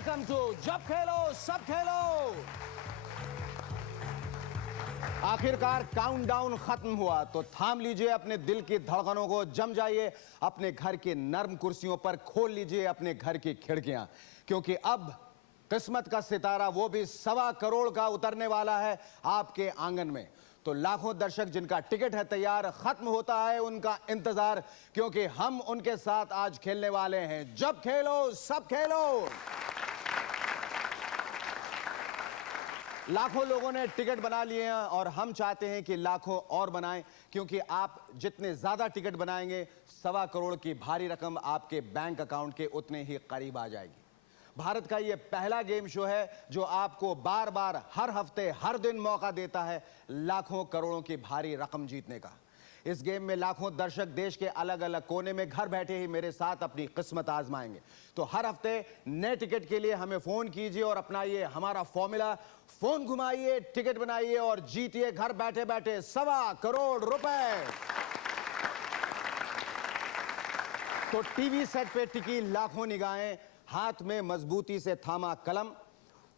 Welcome to जब खेलो सब खेलो। आखिरकार काउंटडाउन खत्म हुआ तो थाम लीजिए अपने दिल की धड़कनों को, जम जाइए अपने घर की नर्म कुर्सियों पर, खोल लीजिए अपने घर की खिड़कियां, क्योंकि अब किस्मत का सितारा वो भी 1.25 करोड़ का उतरने वाला है आपके आंगन में। तो लाखों दर्शक जिनका टिकट है तैयार, खत्म होता है उनका इंतजार, क्योंकि हम उनके साथ आज खेलने वाले हैं जब खेलो सब खेलो। लाखों लोगों ने टिकट बना लिए हैं और हम चाहते हैं कि लाखों और बनाएं, क्योंकि आप जितने ज्यादा टिकट बनाएंगे 1.25 करोड़ की भारी रकम आपके बैंक अकाउंट के उतने ही करीब आ जाएगी। भारत का यह पहला गेम शो है जो आपको बार बार हर हफ्ते हर दिन मौका देता है लाखों करोड़ों की भारी रकम जीतने का। इस गेम में लाखों दर्शक देश के अलग अलग कोने में घर बैठे ही मेरे साथ अपनी किस्मत आजमाएंगे। तो हर हफ्ते नए टिकट के लिए हमें फोन कीजिए और अपनाइए हमारा फॉर्मूला। फोन घुमाइए, टिकट बनाइए और जीतिए घर बैठे बैठे 1.25 करोड़ रुपए। तो टीवी सेट पे टिकी लाखों निगाहें, हाथ में मजबूती से थामा कलम,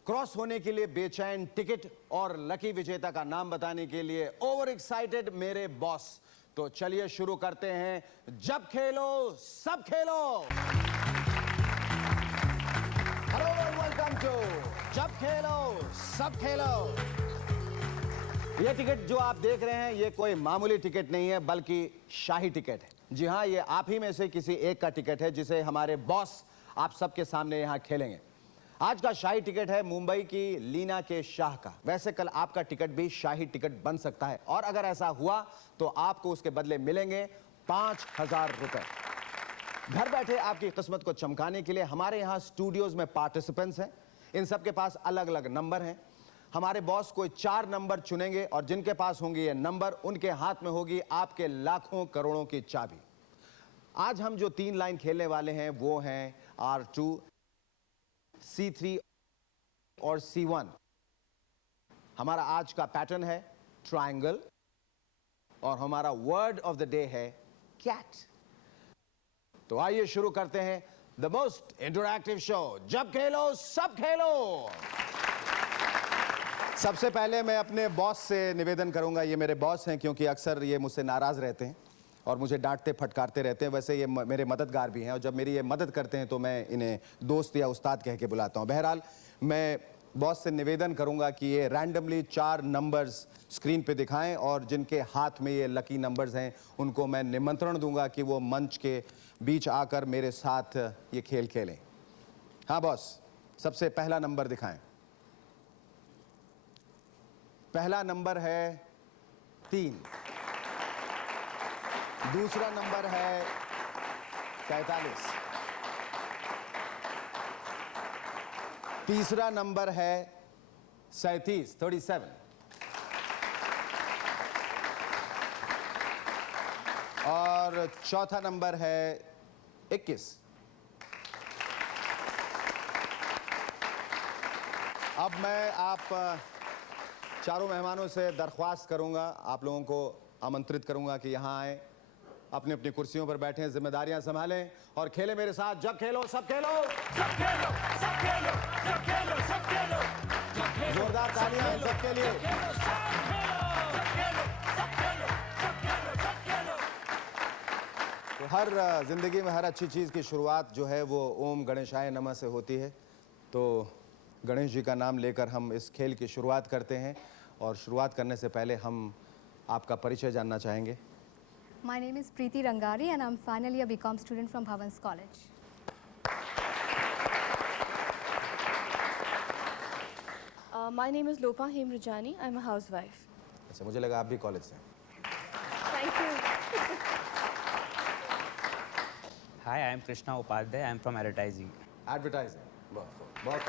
क्रॉस होने के लिए बेचैन टिकट और लकी विजेता का नाम बताने के लिए ओवर एक्साइटेड मेरे बॉस। तो चलिए शुरू करते हैं जब खेलो सब खेलो। हेलो वेलकम टू जब खेलो सब खेलो। ये टिकट जो आप देख रहे हैं ये कोई मामूली टिकट नहीं है, बल्कि शाही टिकट है। जी हां, ये आप ही में से किसी एक का टिकट है जिसे हमारे बॉस आप सबके सामने यहां खेलेंगे। आज का शाही टिकट है मुंबई की लीना के शाह का। वैसे कल आपका टिकट भी शाही टिकट बन सकता है, और अगर ऐसा हुआ तो आपको उसके बदले मिलेंगे 5,000 रुपए। घर बैठे आपकी किस्मत को चमकाने के लिए हमारे यहां स्टूडियोज में पार्टिसिपेंट्स हैं। इन सबके पास अलग अलग नंबर हैं। हमारे बॉस कोई 4 नंबर चुनेंगे और जिनके पास होंगे ये नंबर, उनके हाथ में होगी आपके लाखों करोड़ों की चाबी। आज हम जो 3 लाइन खेलने वाले हैं वो हैं R2, C3 और C1। हमारा आज का पैटर्न है ट्रायंगल और हमारा वर्ड ऑफ द डे है कैट। तो आइए शुरू करते हैं द मोस्ट इंटरैक्टिव शो जब खेलो सब खेलो। सबसे पहले मैं अपने बॉस से निवेदन करूंगा, ये मेरे बॉस हैं क्योंकि अक्सर ये मुझसे नाराज रहते हैं और मुझे डांटते फटकारते रहते हैं। वैसे ये मेरे मददगार भी हैं और जब मेरी ये मदद करते हैं तो मैं इन्हें दोस्त या उस्ताद कह के बुलाता हूं। बहरहाल मैं बॉस से निवेदन करूंगा कि ये रैंडमली 4 नंबर्स स्क्रीन पे दिखाएं और जिनके हाथ में ये लकी नंबर्स हैं उनको मैं निमंत्रण दूंगा कि वो मंच के बीच आकर मेरे साथ ये खेल खेलें। हाँ बॉस, सबसे पहला नंबर दिखाएं। पहला नंबर है 3, दूसरा नंबर है 45, तीसरा नंबर है 37 और चौथा नंबर है 21। अब मैं आप चारों मेहमानों से दरख्वास्त करूंगा, आप लोगों को आमंत्रित करूंगा कि यहां आए, अपनी अपनी कुर्सियों पर बैठें, जिम्मेदारियां संभालें और खेलें मेरे साथ जब खेलो सब खेलो। जब खेलो सब खेलो, जब खेलो सब खेलो, जोरदार तालियां इन सबके लिए। तो हर जिंदगी में हर अच्छी चीज की शुरुआत जो है वो ओम गणेशाय नमः से होती है। तो गणेश जी का नाम लेकर हम इस खेल की शुरुआत करते हैं और शुरुआत करने से पहले हम आपका परिचय जानना चाहेंगे। My name is Preeti Rangari and I'm finally a BCom student from Bhavans College. My name is Lopa Hemrajani. I'm a housewife. अच्छा, मुझे लगा आप भी कॉलेज से। Thank you. Hi, I am Krishna Upadhyay. I am from advertising. Advertising, बहुत।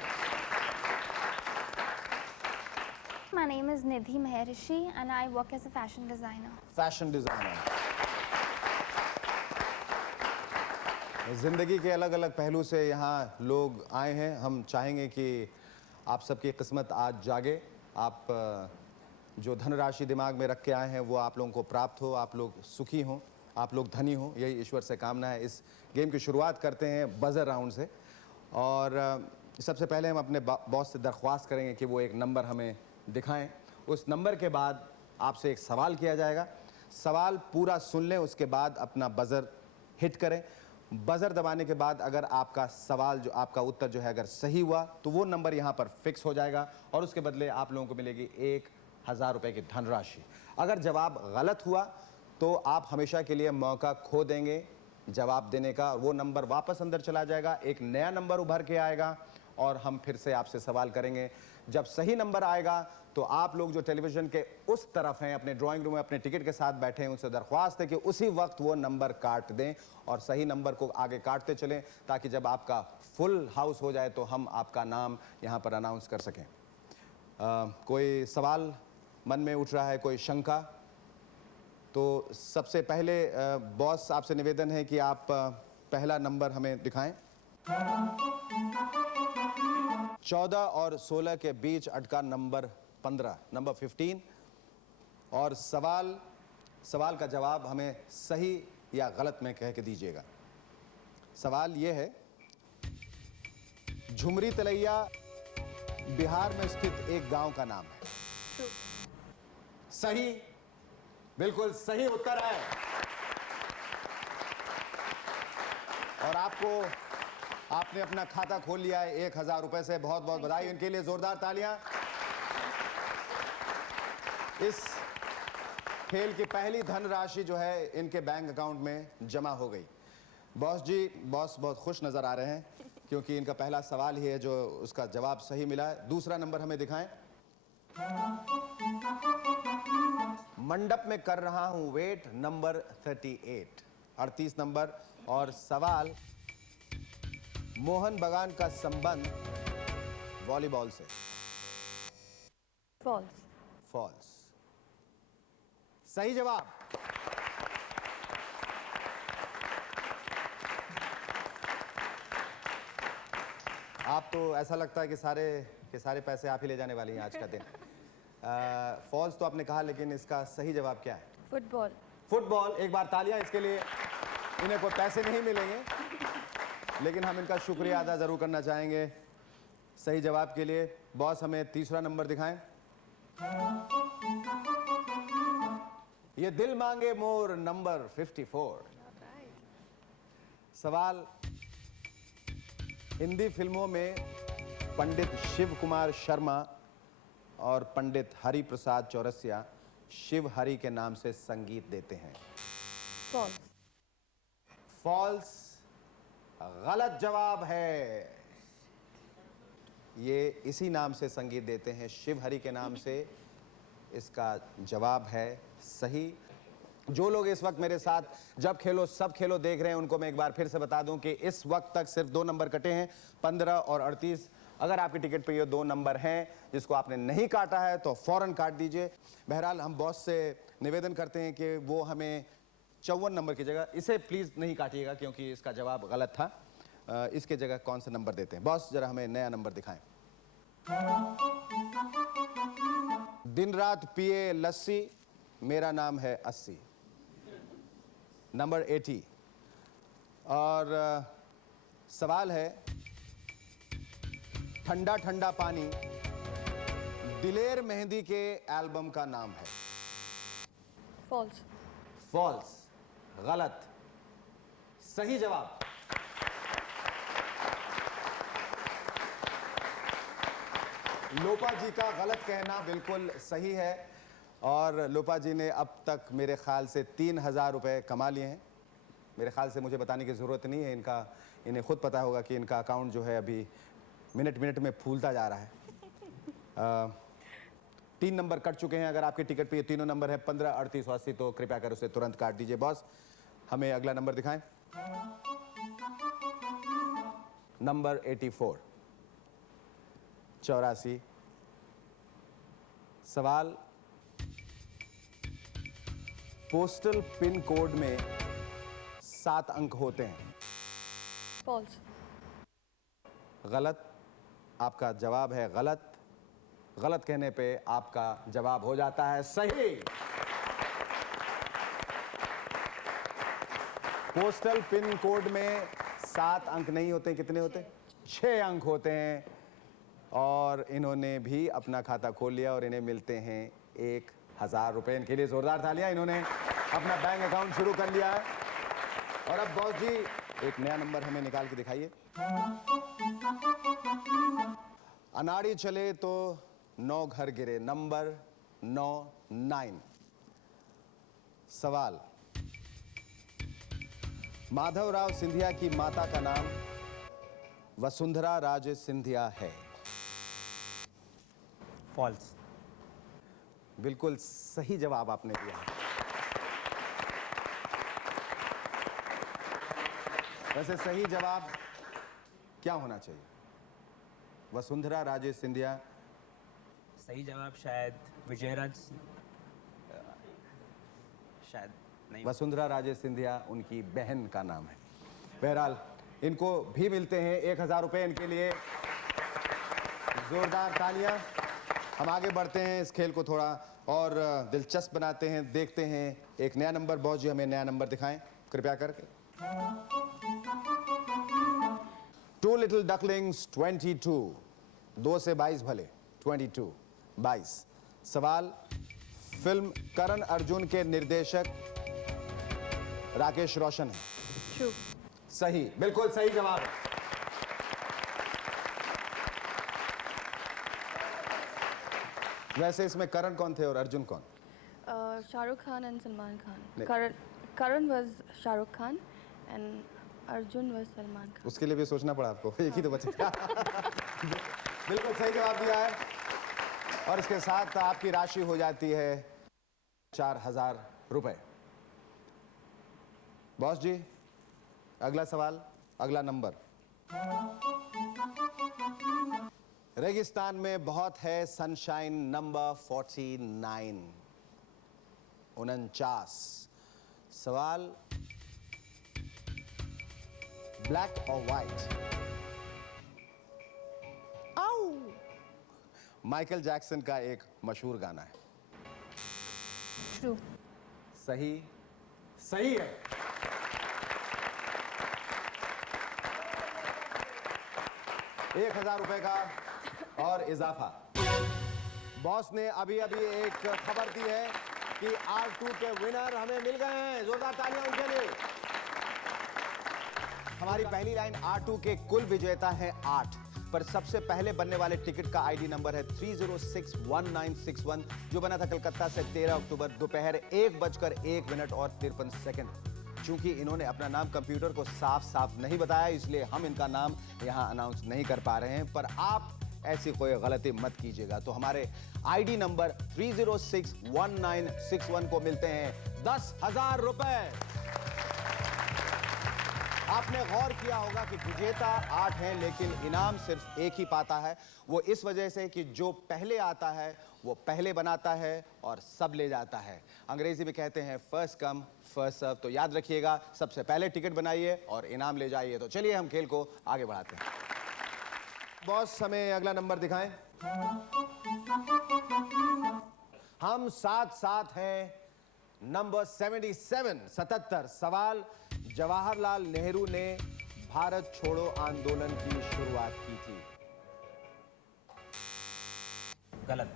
My name is Nidhi Maharishi and I work as a fashion designer. Fashion designer. जिंदगी के अलग अलग पहलू से यहाँ लोग आए हैं। हम चाहेंगे कि आप सबकी किस्मत आज जागे। आप जो धनराशि दिमाग में रख के आए हैं वो आप लोगों को प्राप्त हो, आप लोग सुखी हों, आप लोग धनी हों, यही ईश्वर से कामना है। इस गेम की शुरुआत करते हैं बजर राउंड से और सबसे पहले हम अपने बॉस से दरख्वास्त करेंगे कि वो एक नंबर हमें दिखाएं। उस नंबर के बाद आपसे एक सवाल किया जाएगा। सवाल पूरा सुन लें, उसके बाद अपना बज़र हिट करें। बज़र दबाने के बाद अगर आपका सवाल जो आपका उत्तर जो है अगर सही हुआ तो वो नंबर यहाँ पर फिक्स हो जाएगा और उसके बदले आप लोगों को मिलेगी 1000 रुपये की धनराशि। अगर जवाब गलत हुआ तो आप हमेशा के लिए मौका खो देंगे जवाब देने का। वो नंबर वापस अंदर चला जाएगा, एक नया नंबर उभर के आएगा और हम फिर से आपसे सवाल करेंगे। जब सही नंबर आएगा तो आप लोग जो टेलीविज़न के उस तरफ हैं, अपने ड्राइंग रूम में अपने टिकट के साथ बैठे हैं, उनसे दरख्वास्त है कि उसी वक्त वो नंबर काट दें और सही नंबर को आगे काटते चलें, ताकि जब आपका फुल हाउस हो जाए तो हम आपका नाम यहाँ पर अनाउंस कर सकें। कोई सवाल मन में उठ रहा है, कोई शंका? तो सबसे पहले बॉस आपसे निवेदन है कि आप पहला नंबर हमें दिखाएं। 14 और 16 के बीच अटका नंबर 15, नंबर 15। और सवाल का जवाब हमें सही या गलत में कह के दीजिएगा। सवाल ये है, झुमरी तलैया बिहार में स्थित एक गांव का नाम है। सही, बिल्कुल सही उत्तर है। और आपने अपना खाता खोल लिया है 1000 रुपए से। बहुत बहुत बधाई इनके लिए, जोरदार तालियां। इस खेल की पहली धनराशि जो है इनके बैंक अकाउंट में जमा हो गई। बॉस बहुत खुश नजर आ रहे हैं क्योंकि इनका पहला सवाल ही है जो उसका जवाब सही मिला है। दूसरा नंबर हमें दिखाएं। मंडप में कर रहा हूं वेट, नंबर 38, 38 नंबर। और सवाल, मोहन बगान का संबंध वॉलीबॉल से। फॉल्स। सही जवाब। आप तो ऐसा लगता है कि सारे पैसे आप ही ले जाने वाली हैं आज का दिन। फॉल्स तो आपने कहा, लेकिन इसका सही जवाब क्या है? फुटबॉल। एक बार तालियां इसके लिए। इन्हें कोई पैसे नहीं मिलेंगे, लेकिन हम इनका शुक्रिया अदा जरूर करना चाहेंगे सही जवाब के लिए। बॉस हमें तीसरा नंबर दिखाएं। ये दिल मांगे मोर, नंबर 54। सवाल, हिंदी फिल्मों में पंडित शिव कुमार शर्मा और पंडित हरि प्रसाद चौरसिया शिव हरि के नाम से संगीत देते हैं। फॉल्स गलत जवाब है। ये इसी नाम से संगीत देते हैं, शिव हरि के नाम से। इसका जवाब है सही। जो लोग इस वक्त मेरे साथ जब खेलो सब खेलो देख रहे हैं, उनको मैं एक बार फिर से बता दूं कि इस वक्त तक सिर्फ 2 नंबर कटे हैं, 15 और 38। अगर आपके टिकट पे ये 2 नंबर हैं जिसको आपने नहीं काटा है तो फौरन काट दीजिए। बहरहाल हम बॉस से निवेदन करते हैं कि वो हमें 54 नंबर की जगह, इसे प्लीज़ नहीं काटिएगा क्योंकि इसका जवाब गलत था। इसके जगह कौन सा नंबर देते हैं? बॉस जरा हमें नया नंबर दिखाएं। दिन रात पिए लस्सी, मेरा नाम है 80, नंबर 80। और सवाल है, ठंडा ठंडा पानी दिलेर मेहंदी के एल्बम का नाम है। फॉल्स। गलत। सही जवाब। लोपा जी का गलत कहना बिल्कुल सही है और लोपा जी ने अब तक मेरे ख्याल से 3000 रुपये कमा लिए हैं। मेरे ख्याल से मुझे बताने की ज़रूरत नहीं है, इन्हें खुद पता होगा कि इनका अकाउंट जो है अभी मिनट मिनट में फूलता जा रहा है। 3 नंबर कट चुके हैं। अगर आपके टिकट पे ये तीनों नंबर हैं 15, 38 और 80, तो कृपया कर उसे तुरंत काट दीजिए। बॉस हमें अगला नंबर दिखाएं। नंबर 84, 84। सवाल, पोस्टल पिन कोड में 7 अंक होते हैं। गलत। आपका जवाब है गलत। गलत कहने पे आपका जवाब हो जाता है सही। पोस्टल पिन कोड में 7 अंक नहीं होते। कितने होते? 6 अंक होते हैं और इन्होंने भी अपना खाता खोल लिया और इन्हें मिलते हैं 1000 रुपए। इनके लिए जोरदार तालियां। इन्होंने अपना बैंक अकाउंट शुरू कर लिया है। और अब बॉस जी एक नया नंबर हमें निकाल के दिखाइए। अनाड़ी चले तो 9 घर गिरे, नंबर 9। सवाल, माधवराव सिंधिया की माता का नाम वसुंधरा राजे सिंधिया है। फॉल्स। बिल्कुल सही जवाब आपने दिया है। वैसे सही जवाब क्या होना चाहिए? वसुंधरा राजे सिंधिया। सही जवाब शायद विजयराज, शायद नहीं। वसुंधरा राजे सिंधिया उनकी बहन का नाम है। बहरहाल इनको भी मिलते हैं 1000 रुपए। इनके लिए जोरदार तालियां। हम आगे बढ़ते हैं, इस खेल को थोड़ा और दिलचस्प बनाते हैं। देखते हैं एक नया नंबर। बॉस जी हमें नया नंबर दिखाएं कृपया करके। 2 लिटिल डकलिंग्स 22। 2 से 22 भले, 22 22। सवाल, फिल्म करण अर्जुन के निर्देशक राकेश रोशन है। True. सही, बिल्कुल सही जवाब है। वैसे इसमें करण कौन थे और अर्जुन कौन? Shah Rukh Khan and Salman Khan. नहीं। Karan was Shah Rukh Khan and Arjun was Salman Khan. उसके लिए भी सोचना पड़ा आपको, एक ही तो बचा। बिल्कुल सही जवाब दिया है और इसके साथ आपकी राशि हो जाती है 4000 रुपए। बॉस जी अगला सवाल, अगला नंबर। रेगिस्तान में बहुत है सनशाइन, नंबर 49। 49। सवाल, ब्लैक और व्हाइट। आओ, माइकल जैक्सन का एक मशहूर गाना है। True. सही, सही है। ₹1000 का और इजाफा। बॉस ने अभी अभी एक खबर दी है कि R2 के विनर हमें मिल गए हैं। जोरदार तालियां उनके लिए। हमारी पहली लाइन, R2 के कुल विजेता हैं 8, पर सबसे पहले बनने वाले टिकट का आईडी नंबर है 3061961, जो बना था कलकत्ता से 13 अक्टूबर दोपहर 1:01 और 53 सेकंड। चूंकि इन्होंने अपना नाम कंप्यूटर को साफ साफ नहीं बताया, इसलिए हम इनका नाम यहां अनाउंस नहीं कर पा रहे हैं। पर आप ऐसी कोई गलती मत कीजिएगा। तो हमारे आईडी नंबर 3061961 को मिलते हैं 10,000 रुपए। आपने गौर किया होगा कि विजेता 8 हैं, लेकिन इनाम सिर्फ एक ही पाता है। वो इस वजह से कि जो पहले आता है वो पहले बनाता है और सब ले जाता है। अंग्रेजी में कहते हैं फर्स्ट कम फर्स्ट सर्व। तो याद रखिएगा, सबसे पहले टिकट बनाइए और इनाम ले जाइए। तो चलिए हम खेल को आगे बढ़ाते हैं। बॉस हमें अगला नंबर दिखाएं। हम साथ हैं नंबर 77। सवाल, जवाहरलाल नेहरू ने भारत छोड़ो आंदोलन की शुरुआत की थी। गलत।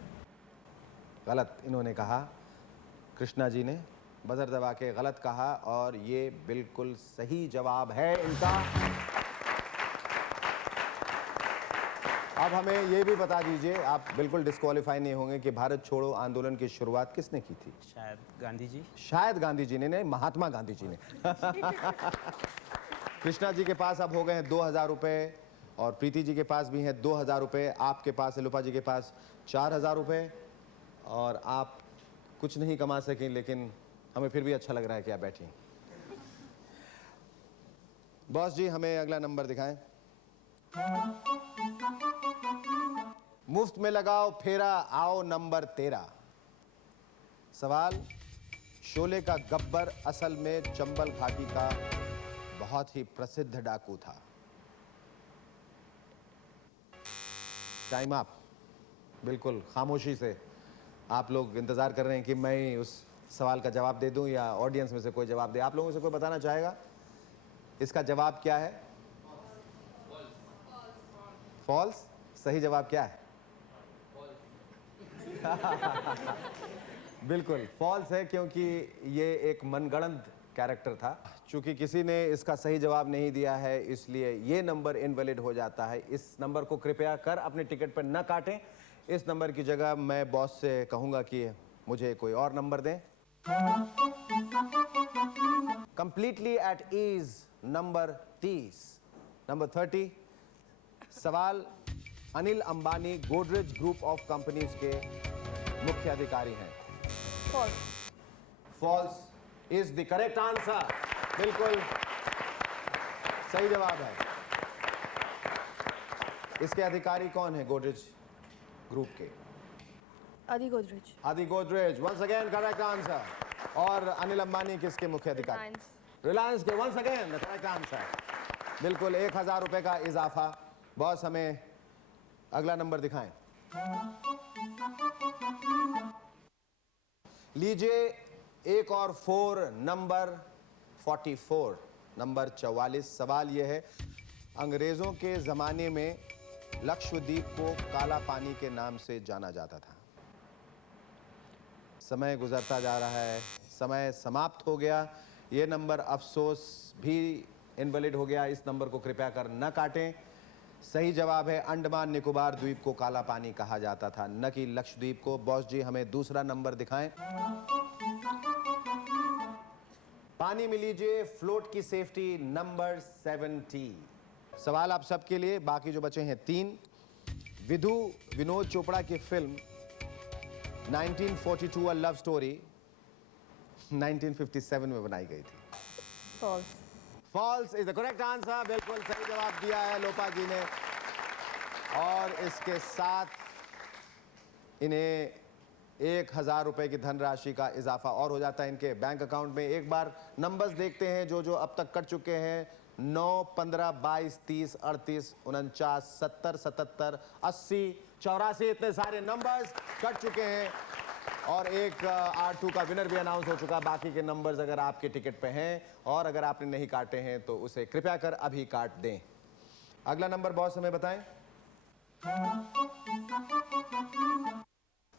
गलत इन्होंने कहा। कृष्णा जी ने बजर दबा के गलत कहा और ये बिल्कुल सही जवाब है इनका। अब हमें ये भी बता दीजिए, आप बिल्कुल डिस्क्वालीफाई नहीं होंगे, कि भारत छोड़ो आंदोलन की शुरुआत किसने की थी? शायद गांधी जी। शायद गांधी जी ने नहीं, महात्मा गांधी जी ने। कृष्णा जी के पास अब हो गए हैं 2000 रुपए और प्रीति जी के पास भी हैं 2000 रुपए। आपके पास है, लुपा जी के पास 4000 रुपए। और आप कुछ नहीं कमा सकें, लेकिन हमें फिर भी अच्छा लग रहा है कि आप बैठे। बॉस जी हमें अगला नंबर दिखाएं। मुफ्त में लगाओ फेरा, आओ नंबर 13। सवाल, शोले का गब्बर असल में चंबल घाटी का बहुत ही प्रसिद्ध डाकू था। Time up. बिल्कुल खामोशी से आप लोग इंतजार कर रहे हैं कि मैं उस सवाल का जवाब दे दूं या ऑडियंस में से कोई जवाब दे। आप लोगों में से कोई बताना चाहेगा इसका जवाब क्या है? फॉल्स। सही जवाब क्या है? बिल्कुल फॉल्स है, क्योंकि ये एक मनगढ़ंत कैरेक्टर था। चूंकि किसी ने इसका सही जवाब नहीं दिया है, इसलिए ये नंबर इनवैलिड हो जाता है। इस नंबर को कृपया कर अपने टिकट पर न काटें। इस नंबर की जगह मैं बॉस से कहूंगा कि मुझे कोई और नंबर दें। Completely at ease number 30, number 30। सवाल, Anil Ambani Godrej group of companies के मुख्य अधिकारी हैं। False. False is the correct answer. बिल्कुल सही जवाब है। इसके अधिकारी कौन है गोदरेज ग्रुप के? Adi Godrej. Adi Godrej, once again correct answer. और अनिल अंबानी किसके मुख्य अधिकारी? Reliance. रिलायंस के, once again the correct answer. बिल्कुल 1000 रुपए का इजाफा। बॉस हमें अगला नंबर दिखाएं। लीजिए एक और 4, नंबर 44, नंबर 44। सवाल यह है, अंग्रेजों के जमाने में लक्षद्वीप को काला पानी के नाम से जाना जाता था। समय गुजरता जा रहा है, समय समाप्त हो गया। यह नंबर अफसोस भी इनवैलिड हो गया। इस नंबर को कृपया कर न काटें। सही जवाब है, अंडमान निकोबार द्वीप को काला पानी कहा जाता था, न कि लक्षद्वीप को। बॉस जी हमें दूसरा नंबर दिखाएं। पानी में लीजिए फ्लोट की सेफ्टी, नंबर 70। सवाल आप सबके लिए, बाकी जो बचे हैं 3। विधु विनोद चोपड़ा की फिल्म 1942 अ लव स्टोरी 1957 में बनाई गई थी। False. False is the correct answer. बिल्कुल सही जवाब दिया है लोपा जी ने। और इसके साथ इन्हें 1000 रुपए की धनराशि का इजाफा और हो जाता है इनके बैंक अकाउंट में। एक बार नंबर्स देखते हैं जो अब तक कट चुके हैं। 9, 15, 22, 30, 38, 49, 70, 77, 80, 84, इतने सारे नंबर्स कट चुके हैं। और एक R2 का विनर भी अनाउंस हो चुका। बाकी के नंबर्स अगर आपके टिकट पे हैं और अगर आपने नहीं काटे हैं तो उसे कृपया कर अभी काट दें। अगला नंबर बॉस हमें बताएं।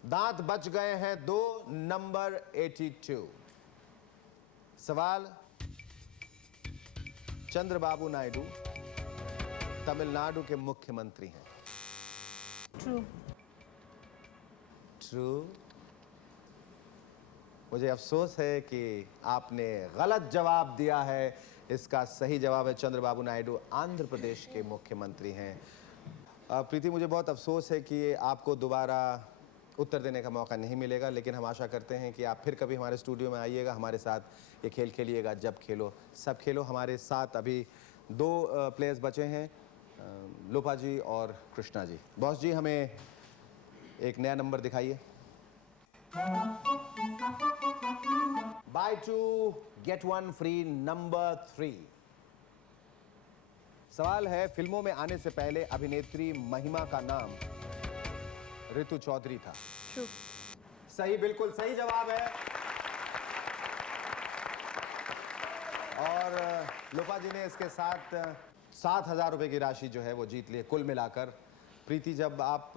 दांत बच गए हैं 2, नंबर 82। सवाल, चंद्रबाबू नायडू तमिलनाडु के मुख्यमंत्री हैं। True. ट्रू। मुझे अफसोस है कि आपने गलत जवाब दिया है। इसका सही जवाब है चंद्रबाबू नायडू आंध्र प्रदेश के मुख्यमंत्री हैं। प्रीति, मुझे बहुत अफसोस है कि आपको दोबारा उत्तर देने का मौका नहीं मिलेगा, लेकिन हम आशा करते हैं कि आप फिर कभी हमारे स्टूडियो में आइएगा, हमारे साथ ये खेल खेलिएगा। जब खेलो सब खेलो। हमारे साथ अभी 2 प्लेयर्स बचे हैं, लोपा जी और कृष्णा जी। बॉस जी हमें एक नया नंबर दिखाइए। Buy 2 get 1 free, number 3। सवाल है, फिल्मों में आने से पहले अभिनेत्री महिमा का नाम ऋतु चौधरी था। True. सही, बिल्कुल सही जवाब है। और लोपा जी ने इसके साथ 7000 रुपए की राशि जो है वो जीत ली कुल मिलाकर। प्रीति, जब आप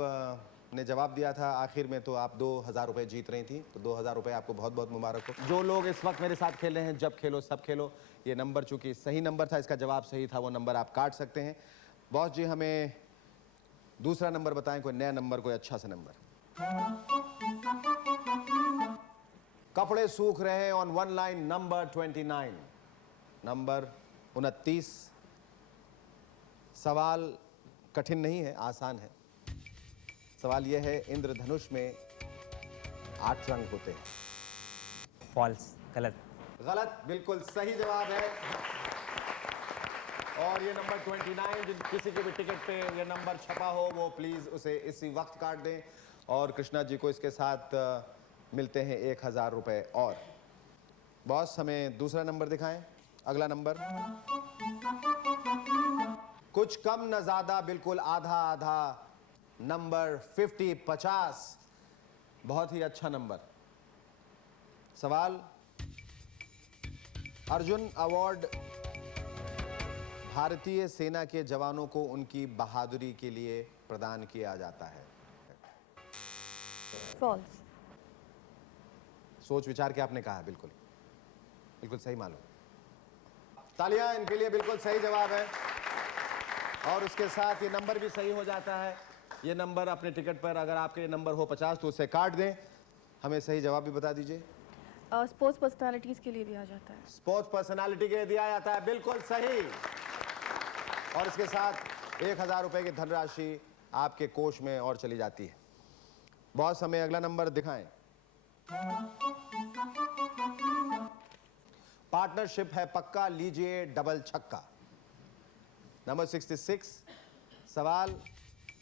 ने जवाब दिया था आखिर में तो आप 2000 रुपए जीत रही थी, तो 2000 रुपए आपको बहुत बहुत मुबारक हो। जो लोग इस वक्त मेरे साथ खेल रहे हैं, जब खेलो सब खेलो, ये नंबर चूंकि सही नंबर था, इसका जवाब सही था, वो नंबर आप काट सकते हैं। बॉस जी हमें दूसरा नंबर बताएं, कोई नया नंबर, कोई अच्छा सा नंबर। कपड़े सूख रहे हैं ऑन 1 लाइन, नंबर 29, नंबर 29। सवाल कठिन नहीं है, आसान है। सवाल यह है, इंद्रधनुष में 8 रंग होते हैं। फॉल्स, गलत। गलत, बिल्कुल सही जवाब है। और ये नंबर 29, जिन किसी के भी टिकट पे ये नंबर छपा हो वो प्लीज उसे इसी वक्त काट दें। और कृष्णा जी को इसके साथ मिलते हैं 1000 रुपए और। बॉस हमें दूसरा नंबर दिखाएं, अगला नंबर। कुछ कम न ज्यादा, बिल्कुल आधा आधा, नंबर 50। बहुत ही अच्छा नंबर। सवाल, अर्जुन अवार्ड भारतीय सेना के जवानों को उनकी बहादुरी के लिए प्रदान किया जाता है? False. सोच विचार के आपने कहा, बिल्कुल बिल्कुल सही मालूम। तालियां इनके लिए, बिल्कुल सही जवाब है। और उसके साथ ये नंबर भी सही हो जाता है। ये नंबर अपने टिकट पर, अगर आपके नंबर हो 50 तो उसे काट दें। हमें सही जवाब भी बता दीजिए। स्पोर्ट्स पर्सनालिटीज़ के लिए दिया जाता है। स्पोर्ट्स पर्सनालिटी के लिए दिया जाता है, बिल्कुल सही। और इसके साथ 1000 रुपए की धनराशि आपके कोष में और चली जाती है। बॉस हमें अगला नंबर दिखाएं। पार्टनरशिप है पक्का, लीजिए डबल छक्का। नंबर 66, सवाल,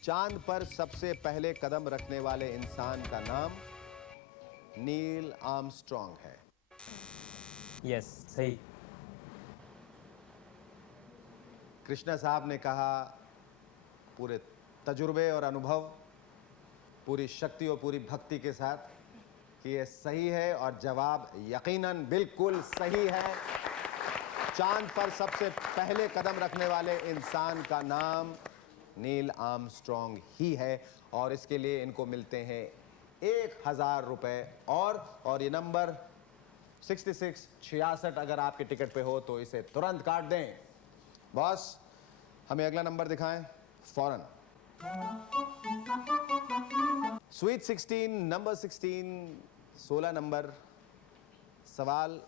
चांद पर सबसे पहले कदम रखने वाले इंसान का नाम नील आर्मस्ट्रॉन्ग है। यस, सही। कृष्णा साहब ने कहा पूरे तजुर्बे और अनुभव, पूरी शक्ति और पूरी भक्ति के साथ कि ये सही है, और जवाब यकीनन बिल्कुल सही है। चांद पर सबसे पहले कदम रखने वाले इंसान का नाम नील आर्मस्ट्रॉन्ग ही है, और इसके लिए इनको मिलते हैं 1000 रुपए। और ये नंबर 66 अगर आपके टिकट पे हो तो इसे तुरंत काट दें। बॉस हमें अगला नंबर दिखाएं फौरन। Sweet 16, number 16 number. सवाल,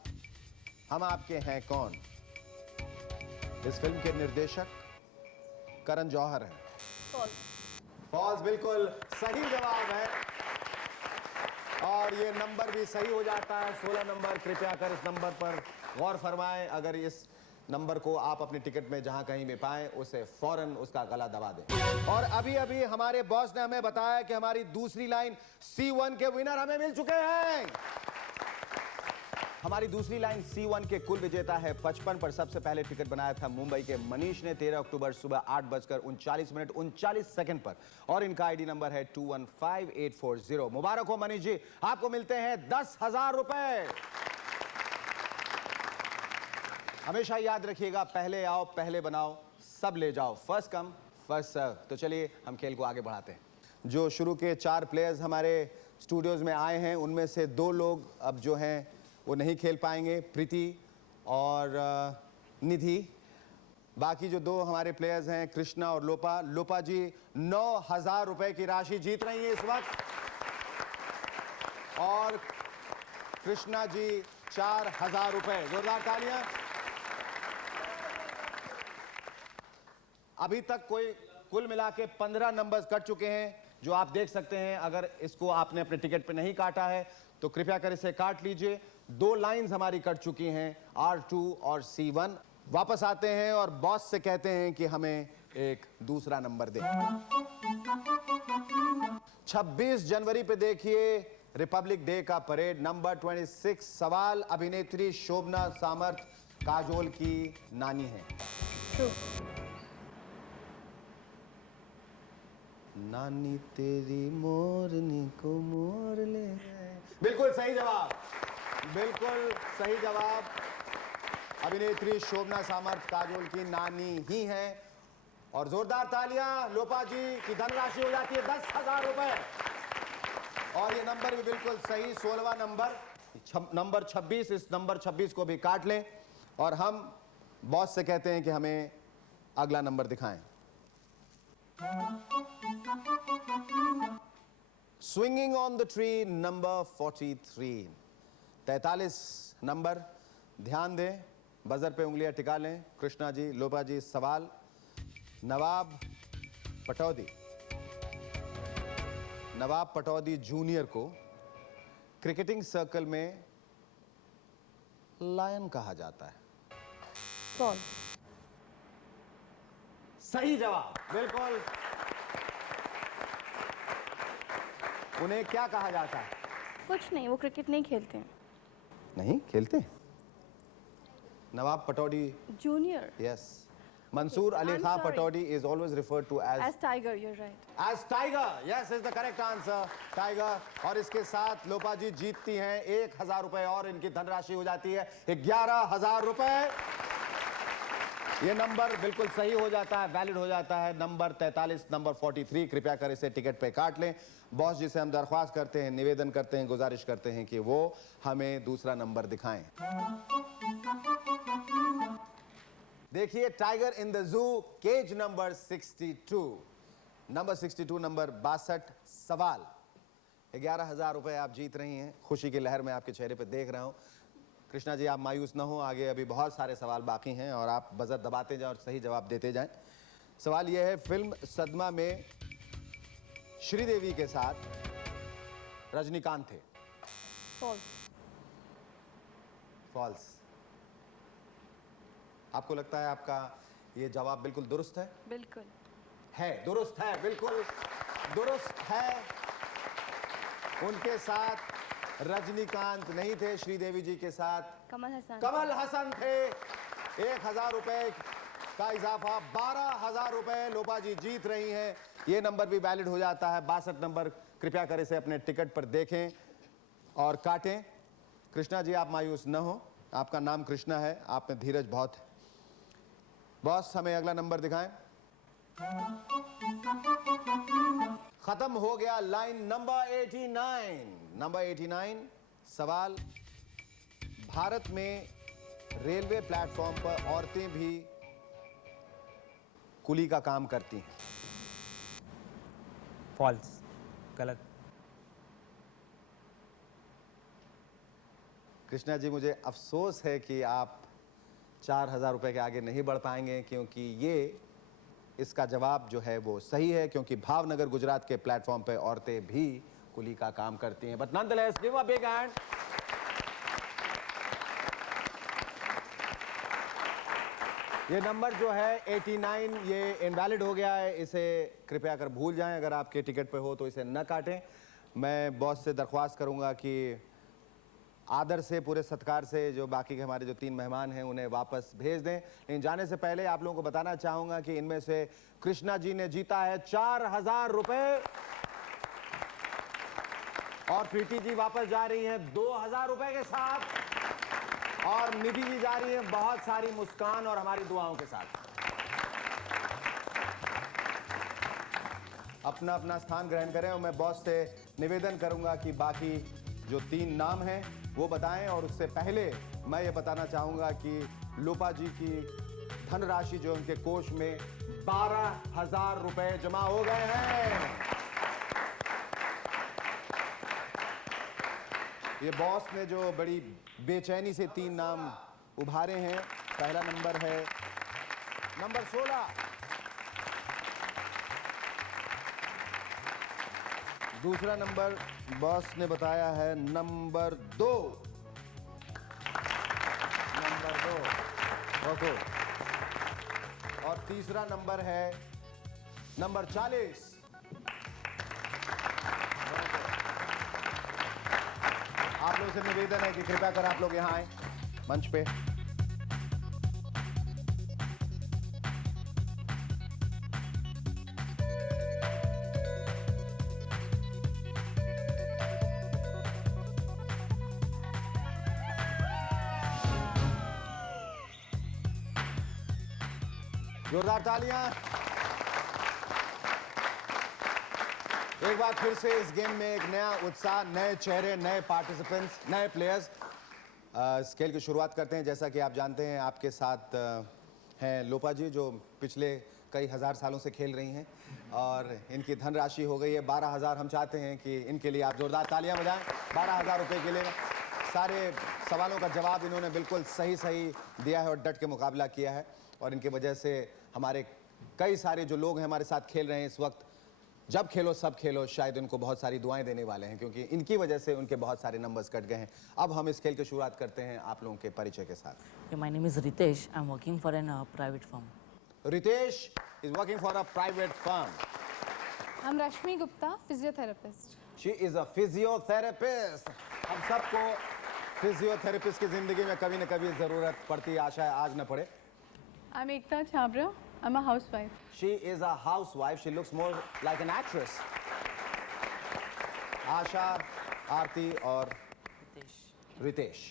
हम आपके हैं कौन? इस फिल्म के निर्देशक करण जौहर हैं। फॉल्स, बिल्कुल सही जवाब है। और ये नंबर भी सही हो जाता है, 16 नंबर। कृपया कर इस नंबर पर गौर फरमाएं। अगर इस नंबर को आप अपने टिकट में जहां कहीं भी पाएं, उसे फौरन उसका गला दबा दें। और अभी अभी हमारे बॉस ने हमें बताया कि हमारी दूसरी लाइन C1 के विनर हमें मिल चुके हैं। हमारी दूसरी लाइन C1 के कुल विजेता है 55 पर सबसे पहले टिकट बनाया था मुंबई के मनीष ने 13 अक्टूबर सुबह 8:39 पर, और इनका आईडी नंबर है 215840। मुबारक हो मनीष जी, आपको मिलते हैं 10,000 रुपए। हमेशा याद रखिएगा, पहले आओ पहले बनाओ, सब ले जाओ, फर्स्ट कम फर्स्ट सर्व। तो चलिए हम खेल को आगे बढ़ाते हैं। जो शुरू के 4 प्लेयर्स हमारे स्टूडियोज में आए हैं, उनमें से 2 लोग अब जो हैं वो नहीं खेल पाएंगे, प्रीति और निधि। बाकी जो 2 हमारे प्लेयर्स हैं, कृष्णा और लोपा। लोपा जी 9,000 रुपए की राशि जीत रही हैं इस वक्त, और कृष्णा जी 4,000 रुपए। जोरदार तालियां। अभी तक कोई कुल मिला के 15 नंबर्स कट चुके हैं, जो आप देख सकते हैं। अगर इसको आपने अपने टिकट पे नहीं काटा है तो कृपया कर इसे काट लीजिए। 2 लाइंस हमारी कट चुकी हैं, R2 और C1। वापस आते हैं और बॉस से कहते हैं कि हमें एक दूसरा नंबर दे। 26 जनवरी पे देखिए रिपब्लिक डे का परेड। नंबर 26, सवाल, अभिनेत्री शोभना सामर्थ काजोल की नानी है। नानी तेरी मोरनी को मोर ले। बिल्कुल सही जवाब, बिल्कुल सही जवाब। अभिनेत्री शोभना सामर्थ काजोल की नानी ही हैं। और जोरदार तालियां। लोपा जी की धनराशि हो जाती है 10,000 रुपए। और ये नंबर भी बिल्कुल सही, 16वां नंबर। नंबर 26, इस नंबर 26 को भी काट लें। और हम बॉस से कहते हैं कि हमें अगला नंबर दिखाएं। Swinging on the tree, number 43, 43 number. ध्यान दें, बजर पे उंगलियां टिका लें। कृष्णा जी, लोपा जी। सवाल, नवाब पटौदी जूनियर को क्रिकेटिंग सर्कल में लायन कहा जाता है। False. सही जवाब, बिल्कुल। उन्हें क्या कहा जाता है? कुछ नहीं, वो क्रिकेट नहीं खेलते हैं। नहीं खेलते। Nawab Pataudi junior. Yes. Mansoor Ali I'm Khan sorry. Pataudi is always referred to As Tiger, you're right. as Tiger. Yes, is the correct answer. Tiger. और इसके साथ लोपा जी जीतती हैं 1,000 रुपए, और इनकी धनराशि हो जाती है 11,000 रुपए। ये नंबर बिल्कुल सही हो जाता है, वैलिड हो जाता है। नंबर 43, नंबर 43, कृपया कर इसे टिकट पे काट लें। बॉस जी से हम दरख्वास्त करते हैं, निवेदन करते हैं, गुजारिश करते हैं कि वो हमें दूसरा नंबर दिखाएं। देखिए, tiger in the zoo, cage number 62। Number 62, number 62, सवाल। 11,000 रुपए आप जीत रही हैं। खुशी की लहर में आपके चेहरे पे देख रहा हूं। कृष्णा जी, आप मायूस ना हो, आगे अभी बहुत सारे सवाल बाकी हैं और आप बजर दबाते जाएं और सही जवाब देते जाएं। सवाल यह है, फिल्म सदमा में श्रीदेवी के साथ रजनीकांत थे। False. फॉल्स। आपको लगता है आपका ये जवाब बिल्कुल दुरुस्त है? बिल्कुल. है, दुरुस्त है, बिल्कुल दुरुस्त है। उनके साथ रजनीकांत नहीं थे, श्रीदेवी जी के साथ कमल हसन. कमल हसन थे। 1,000 रुपए का इजाफा, 12,000 रुपए लोपा जी जीत रही हैं। ये नंबर भी वैलिड हो जाता है। 62 नंबर, कृपया कर इसे अपने टिकट पर देखें और काटें। कृष्णा जी, आप मायूस न हो, आपका नाम कृष्णा है, आप में धीरज बहुत है। बॉस, हमें अगला नंबर दिखाएं। खत्म हो गया लाइन नंबर 89। नंबर 89, सवाल। भारत में रेलवे प्लेटफॉर्म पर औरतें भी कुली का काम करती हैं। फॉल्स, गलत। कृष्णा जी, मुझे अफसोस है कि आप 4,000 रुपए के आगे नहीं बढ़ पाएंगे, क्योंकि ये इसका जवाब जो है वो सही है, क्योंकि भावनगर गुजरात के प्लेटफॉर्म पे औरतें भी कुली का काम करती हैं। But nonetheless, give a big hand. ये नंबर जो है 89, ये इनवैलिड हो गया है। इसे कृपया कर भूल जाएं। अगर आपके टिकट पे हो तो इसे न काटें। मैं बॉस से दरख्वास्त करूंगा कि आदर से, पूरे सत्कार से जो बाकी के हमारे जो 3 मेहमान हैं उन्हें वापस भेज दें। लेकिन जाने से पहले आप लोगों को बताना चाहूंगा कि इनमें से कृष्णा जी ने जीता है 4,000 रुपए और प्रीति जी वापस जा रही हैं 2,000 रुपए के साथ, और निधि जी जा रही हैं बहुत सारी मुस्कान और हमारी दुआओं के साथ। अपना अपना स्थान ग्रहण करें और मैं बॉस से निवेदन करूंगा कि बाकी जो 3 नाम हैं वो बताएं। और उससे पहले मैं ये बताना चाहूंगा कि लोपा जी की धनराशि जो उनके कोष में 12,000 रुपए जमा हो गए हैं। ये बॉस ने जो बड़ी बेचैनी से 3 नाम उभारे हैं। पहला नंबर है नंबर 16, दूसरा नंबर बॉस ने बताया है नंबर 2। Number 2, okay. और तीसरा नंबर है नंबर 40। आप लोगों से निवेदन है कि कृपया कर आप लोग यहाँ आए मंच पे। जोरदार तालियां। एक बार फिर से इस गेम में एक नया उत्साह, नए चेहरे, नए पार्टिसिपेंट्स, नए प्लेयर्स। इस खेल की शुरुआत करते हैं। जैसा कि आप जानते हैं, आपके साथ हैं लोपा जी, जो पिछले कई हज़ार सालों से खेल रही हैं और इनकी धनराशि हो गई है 12,000। हम चाहते हैं कि इनके लिए आप जोरदार तालियां बजाएं। 12,000 रुपये के लिए सारे सवालों का जवाब इन्होंने बिल्कुल सही दिया है और डट के मुकाबला किया है। और इनकी वजह से हमारे कई सारे जो लोग हैं हमारे साथ खेल रहे हैं इस वक्त, जब खेलो सब खेलो, शायद उनको बहुत सारी दुआएं देने वाले हैं, क्योंकि इनकी वजह से उनके बहुत सारे नंबर्स कट गए हैं। अब हम इस खेल की शुरुआत करते हैं आप लोगों के परिचय के साथ। My name is Ritesh. I'm working for a private firm. Ritesh is working for a private firm. I'm Rashmi Gupta, physiotherapist. She is a physiotherapist. हम सबको फिजियोथेरेपिस्ट की जिंदगी में कभी न कभी जरूरत पड़ती है, आशा है आज न पड़े। I'm Ekta Chhabra. I'm a housewife. She is a housewife. She looks more like an actress. आशा, आरती और रितेश।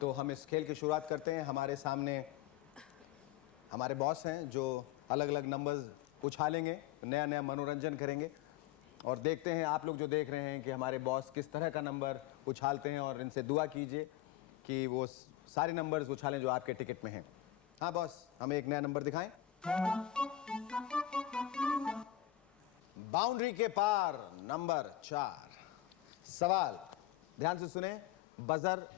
तो हम इस खेल की शुरुआत करते हैं। हमारे सामने हमारे बॉस हैं जो अलग अलग नंबर्स उछालेंगे, नया नया मनोरंजन करेंगे और देखते हैं आप लोग जो देख रहे हैं कि हमारे बॉस किस तरह का नंबर उछालते हैं और इनसे दुआ कीजिए कि वो सारे नंबर्स उछालें जो आपके टिकट में हैं। हाँ बॉस, हमें एक नया नंबर दिखाएं। बाउंड्री के पार नंबर 4। सवाल ध्यान से सुने, बजर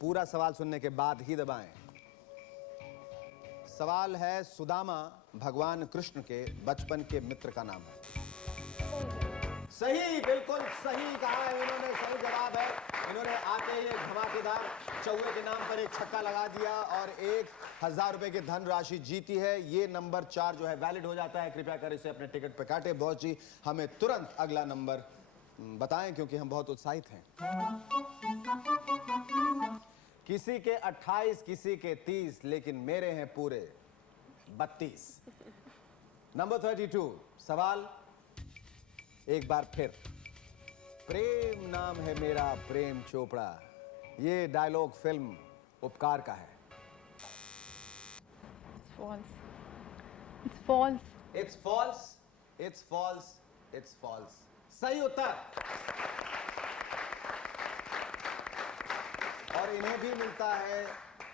पूरा सवाल सुनने के बाद ही दबाएं। सवाल है, सुदामा भगवान कृष्ण के बचपन के मित्र का नाम है। सही, बिल्कुल सही कहा है इन्होंने, सही जवाब है। इन्होंने आते ही एक धमाकेदार चौहे के नाम पर एक छक्का लगा दिया और 1000 रुपए की धनराशि जीती है। ये नंबर 4 जो है वैलिड हो जाता है। कृपया कर इसे अपने टिकट पे काटे। बॉस जी हमें तुरंत अगला नंबर बताएं क्योंकि हम बहुत उत्साहित हैं। किसी के 28, किसी के 30, लेकिन मेरे हैं पूरे 32। नंबर 32। सवाल एक बार फिर, प्रेम नाम है मेरा प्रेम चोपड़ा। ये डायलॉग फिल्म उपकार का है। False. It's false. It's false. It's false. It's false. सही उत्तर। और इन्हें भी मिलता है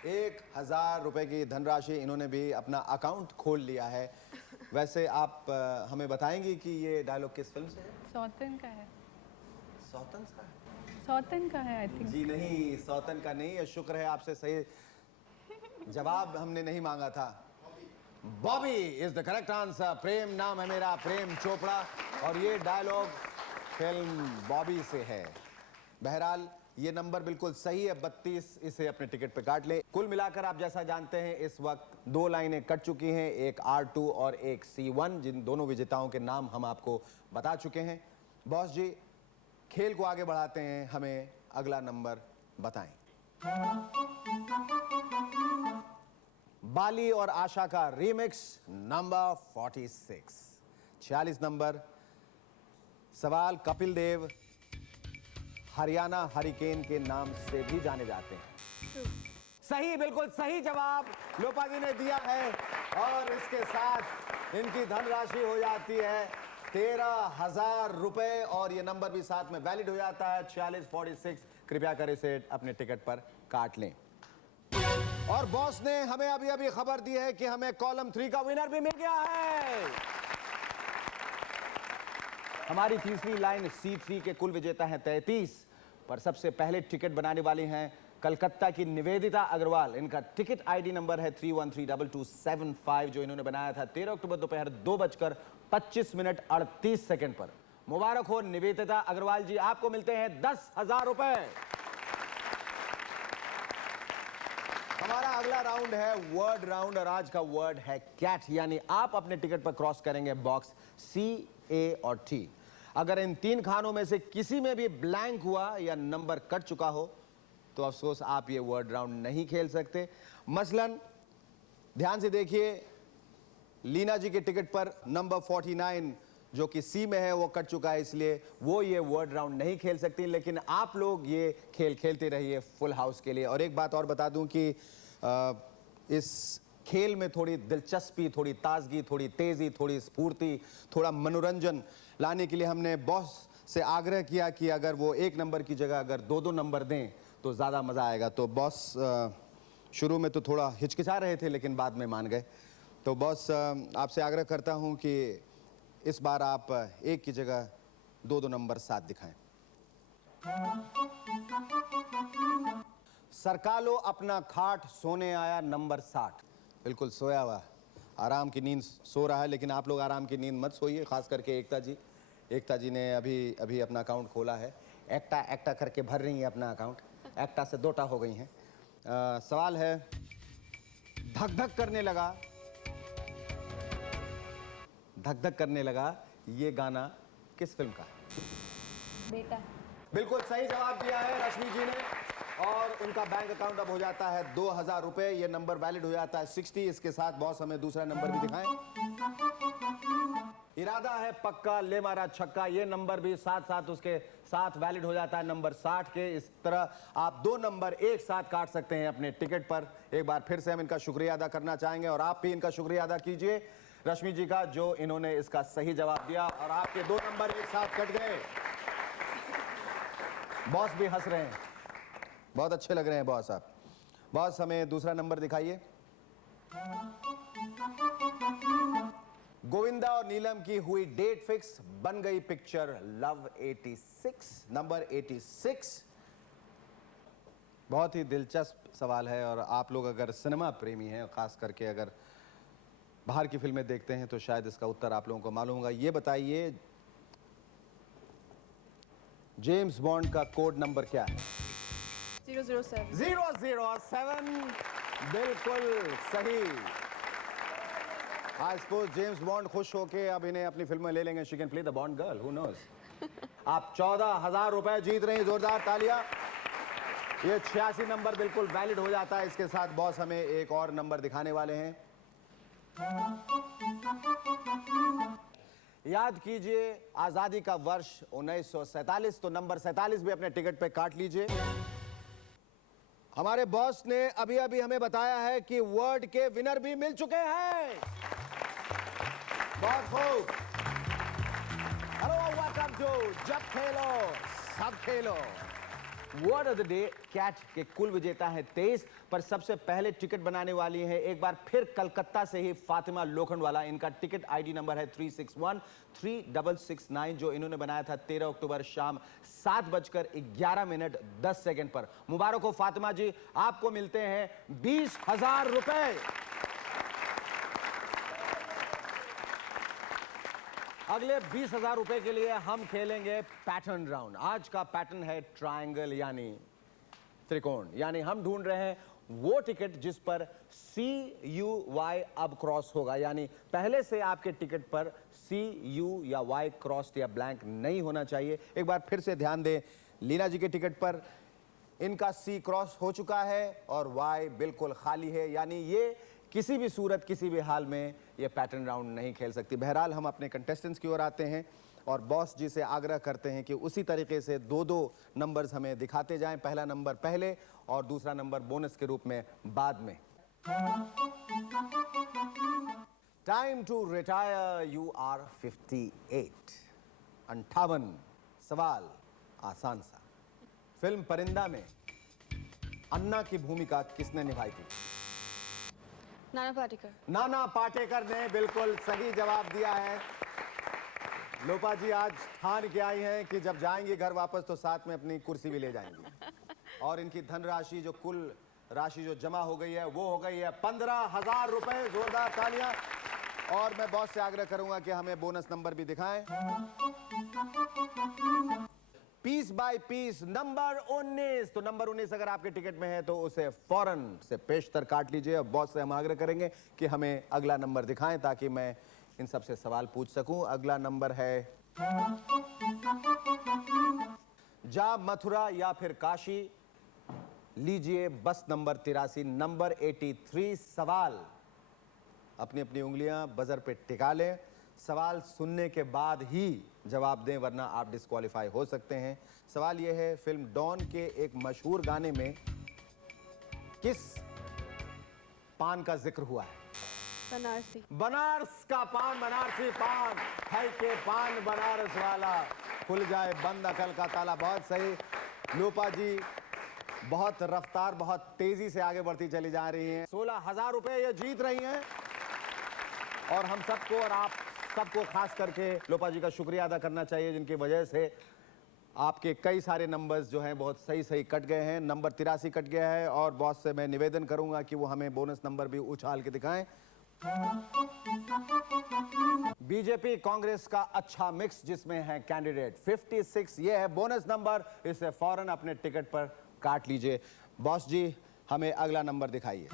1000 रुपए की धनराशि। इन्होंने भी अपना अकाउंट खोल लिया है। वैसे आप हमें बताएंगी कि ये डायलॉग किस फिल्म से है? सौतन का है। सौतन का है? सौतन का है आई थिंक। जी नहीं, सौतन का नहीं है। शुक्र है आपसे सही जवाब हमने नहीं मांगा था। Bobby is the correct answer. Prem नाम है मेरा प्रेम चोपड़ा और ये डायलॉग फिल्म बॉबी से है। बहरहाल ये नंबर बिल्कुल सही है, 32। इसे अपने टिकट पे काट ले। कुल मिलाकर आप जैसा जानते हैं इस वक्त 2 लाइनें कट चुकी हैं, एक R2 और एक C1, जिन दोनों विजेताओं के नाम हम आपको बता चुके हैं। बॉस जी खेल को आगे बढ़ाते हैं, हमें अगला नंबर बताएं। बाली और आशा का रीमिक्स नंबर 46। 46 नंबर। सवाल, कपिल देव हरियाणा हरिकेन के नाम से भी जाने जाते हैं। सही, बिल्कुल सही जवाब लोपा जी ने दिया है और इसके साथ इनकी धनराशि हो जाती है 13,000 रुपए और ये नंबर भी साथ में वैलिड हो जाता है 4646। कृपया कर इसे अपने टिकट पर काट लें। और बॉस ने हमें अभी अभी खबर दी है कि हमें कॉलम 3 का विनर भी मिल गया है। हमारी तीसरी लाइन C3 के कुल विजेता हैं 33, पर सबसे पहले टिकट बनाने वाली हैं कलकत्ता की निवेदिता अग्रवाल। इनका टिकट आईडी नंबर है 3132275 जो इन्होंने बनाया था 13 अक्टूबर दोपहर 2:25 पर। मुबारक हो निवेदिता अग्रवाल जी, आपको मिलते हैं 10,000 रुपए। हमारा अगला राउंड है वर्ड राउंड और आज का वर्ड है कैट, यानी आप अपने टिकट पर क्रॉस करेंगे बॉक्स C, A और T। अगर इन 3 खानों में से किसी में भी ब्लैंक हुआ या नंबर कट चुका हो तो अफसोस आप ये वर्ड राउंड नहीं खेल सकते। मसलन ध्यान से देखिए, लीना जी के टिकट पर नंबर 49 जो कि C में है वो कट चुका है, इसलिए वो ये वर्ड राउंड नहीं खेल सकती। लेकिन आप लोग ये खेल खेलते रहिए फुल हाउस के लिए। और एक बात और बता दूं कि इस खेल में थोड़ी दिलचस्पी, थोड़ी ताजगी, थोड़ी तेजी, थोड़ी स्फूर्ति, थोड़ा मनोरंजन लाने के लिए हमने बॉस से आग्रह किया कि अगर वो 1 नंबर की जगह अगर 2-2 नंबर दें तो ज़्यादा मज़ा आएगा। तो बॉस शुरू में तो थोड़ा हिचकिचा रहे थे लेकिन बाद में मान गए। तो बॉस आपसे आग्रह करता हूं कि इस बार आप 1 की जगह 2-2 नंबर साथ दिखाएं। सरकालो अपना खाट सोने आया नंबर 60। बिल्कुल सोया हुआ, आराम की नींद सो रहा है, लेकिन आप लोग आराम की नींद मत सोइए, खास करके एकता जी। एकता जी ने अभी अपना अकाउंट खोला है, एक्टा करके भर रही हैं अपना अकाउंट, एक्टा से 2टा हो गई हैं। सवाल है, धक धक करने लगा ये गाना किस फिल्म का है? बेटा। बिल्कुल सही जवाब दिया है रश्मि जी ने और उनका बैंक अकाउंट अब हो जाता है 2,000 रुपए। ये नंबर वैलिड हो जाता है 60। इसके साथ बॉस हमें दूसरा नंबर भी दिखाएं। इरादा है पक्का, ले मारा छक्का, ये नंबर भी साथ साथ उसके साथ वैलिड हो जाता है नंबर 60 के। इस तरह आप 2 नंबर एक साथ काट सकते हैं अपने टिकट पर। एक बार फिर से हम इनका शुक्रिया अदा करना चाहेंगे और आप भी इनका शुक्रिया अदा कीजिए रश्मि जी का, जो इन्होंने इसका सही जवाब दिया और आपके 2 नंबर एक साथ कट गए। बॉस भी हंस रहे हैं, बहुत अच्छे लग रहे हैं बॉस आप। बॉस हमें दूसरा नंबर दिखाइए। गोविंदा और नीलम की हुई डेट फिक्स, बन गई पिक्चर लव 86, नंबर 86। बहुत ही दिलचस्प सवाल है और आप लोग अगर सिनेमा प्रेमी हैं, खास करके अगर बाहर की फिल्में देखते हैं, तो शायद इसका उत्तर आप लोगों को मालूम होगा। ये बताइए जेम्स बॉन्ड का कोड नंबर क्या है? 007. 007, बिल्कुल सही। आई सपोज जेम्स बॉन्ड खुश होके अब इन्हें अपनी फिल्म में ले लेंगे। She can play the Bond girl, who knows. आप 14,000 रुपए जीत रहे हैं, जोरदार तालियां। ये 86 नंबर बिल्कुल वैलिड हो जाता है। इसके साथ बॉस हमें एक और नंबर दिखाने वाले हैं। याद कीजिए आजादी का वर्ष 1947, तो नंबर 47 भी अपने टिकट पे काट लीजिए। हमारे बॉस ने अभी अभी हमें बताया है कि वर्ड के विनर भी मिल चुके हैं। बहुत खूब। हेलो, वेलकम टू जब खेलो सब खेलो। Word of the day catch के कुल विजेता हैं 23, पर सबसे पहले टिकट बनाने वाली है एक बार फिर कलकत्ता से ही फातिमा लोखंडवाला। इनका टिकट आईडी नंबर है 36136669, जो इन्होंने बनाया था 13 अक्टूबर शाम 7:11 पर। मुबारक हो फातिमा जी, आपको मिलते हैं 20,000 रुपए। अगले 20,000 रुपए के लिए हम खेलेंगे पैटर्न राउंड। आज का पैटर्न है ट्रायंगल यानी त्रिकोण, यानी हम ढूंढ रहे हैं वो टिकट जिस पर CUY अब क्रॉस होगा, यानी पहले से आपके टिकट पर CU या Y क्रॉस या ब्लैंक नहीं होना चाहिए। एक बार फिर से ध्यान दें, लीना जी के टिकट पर इनका C क्रॉस हो चुका है और Y बिल्कुल खाली है, यानी ये किसी भी सूरत किसी भी हाल में ये पैटर्न राउंड नहीं खेल सकती। बहरहाल हम अपने कंटेस्टेंट्स की ओर आते हैं और बॉस जी से आग्रह करते हैं कि उसी तरीके से 2-2 नंबर्स हमें दिखाते जाएं। पहला नंबर पहले और दूसरा नंबर बोनस के रूप में बाद में। Time to retire, you are 58। 58 सवाल आसान सा। फिल्म परिंदा में अन्ना की भूमिका किसने निभाई थी? नाना पाटेकर. नाना पाटेकर ने बिल्कुल सही जवाब दिया है। लोपा जी आज ठान के आई हैं कि जब जाएंगी घर वापस तो साथ में अपनी कुर्सी भी ले जाएंगी और इनकी धनराशि जो कुल राशि जो जमा हो गई है वो हो गई है 15,000 रुपए। जोरदार तालियां। और मैं बॉस से आग्रह करूंगा कि हमें बोनस नंबर भी दिखाएं। Piece by piece number 19। तो नंबर 19 अगर आपके टिकट में है तो उसे फौरन से पेशतर काट लीजिए। और बॉस से हम आग्रह करेंगे कि हमें अगला नंबर दिखाएं ताकि मैं इन सब से सवाल पूछ सकूं। अगला नंबर है जा मथुरा या फिर काशी। लीजिए बस नंबर 83, नंबर 83 सवाल। अपनी अपनी उंगलियां बजर पे टिका लें। सवाल सुनने के बाद ही जवाब दें वरना आप डिस्क्वालीफाई हो सकते हैं। सवाल यह है, फिल्म डॉन के एक मशहूर गाने में किस पान का जिक्र हुआ है? बनारसी. बनारस का पान, बनारसी पान है के पान बनारस वाला, खुल जाए बंद अकल का ताला। बहुत सही। लोपा जी बहुत रफ्तार, बहुत तेजी से आगे बढ़ती चली जा रही हैं। 16,000 रुपए ये जीत रही हैं और हम सबको और आप सबको खास करके लोपा जी का शुक्रिया अदा करना चाहिए जिनकी वजह से आपके कई सारे नंबर्स जो हैं बहुत सही सही कट गए हैं। नंबर 83 कट गया है और बॉस से मैं निवेदन करूंगा कि वो हमें बोनस नंबर भी उछाल के दिखाएं। बीजेपी कांग्रेस का अच्छा मिक्स जिसमें है कैंडिडेट 56, ये है बोनस नंबर। इसे फौरन अपने टिकट पर काट लीजिए। बॉस जी हमें अगला नंबर दिखाइए।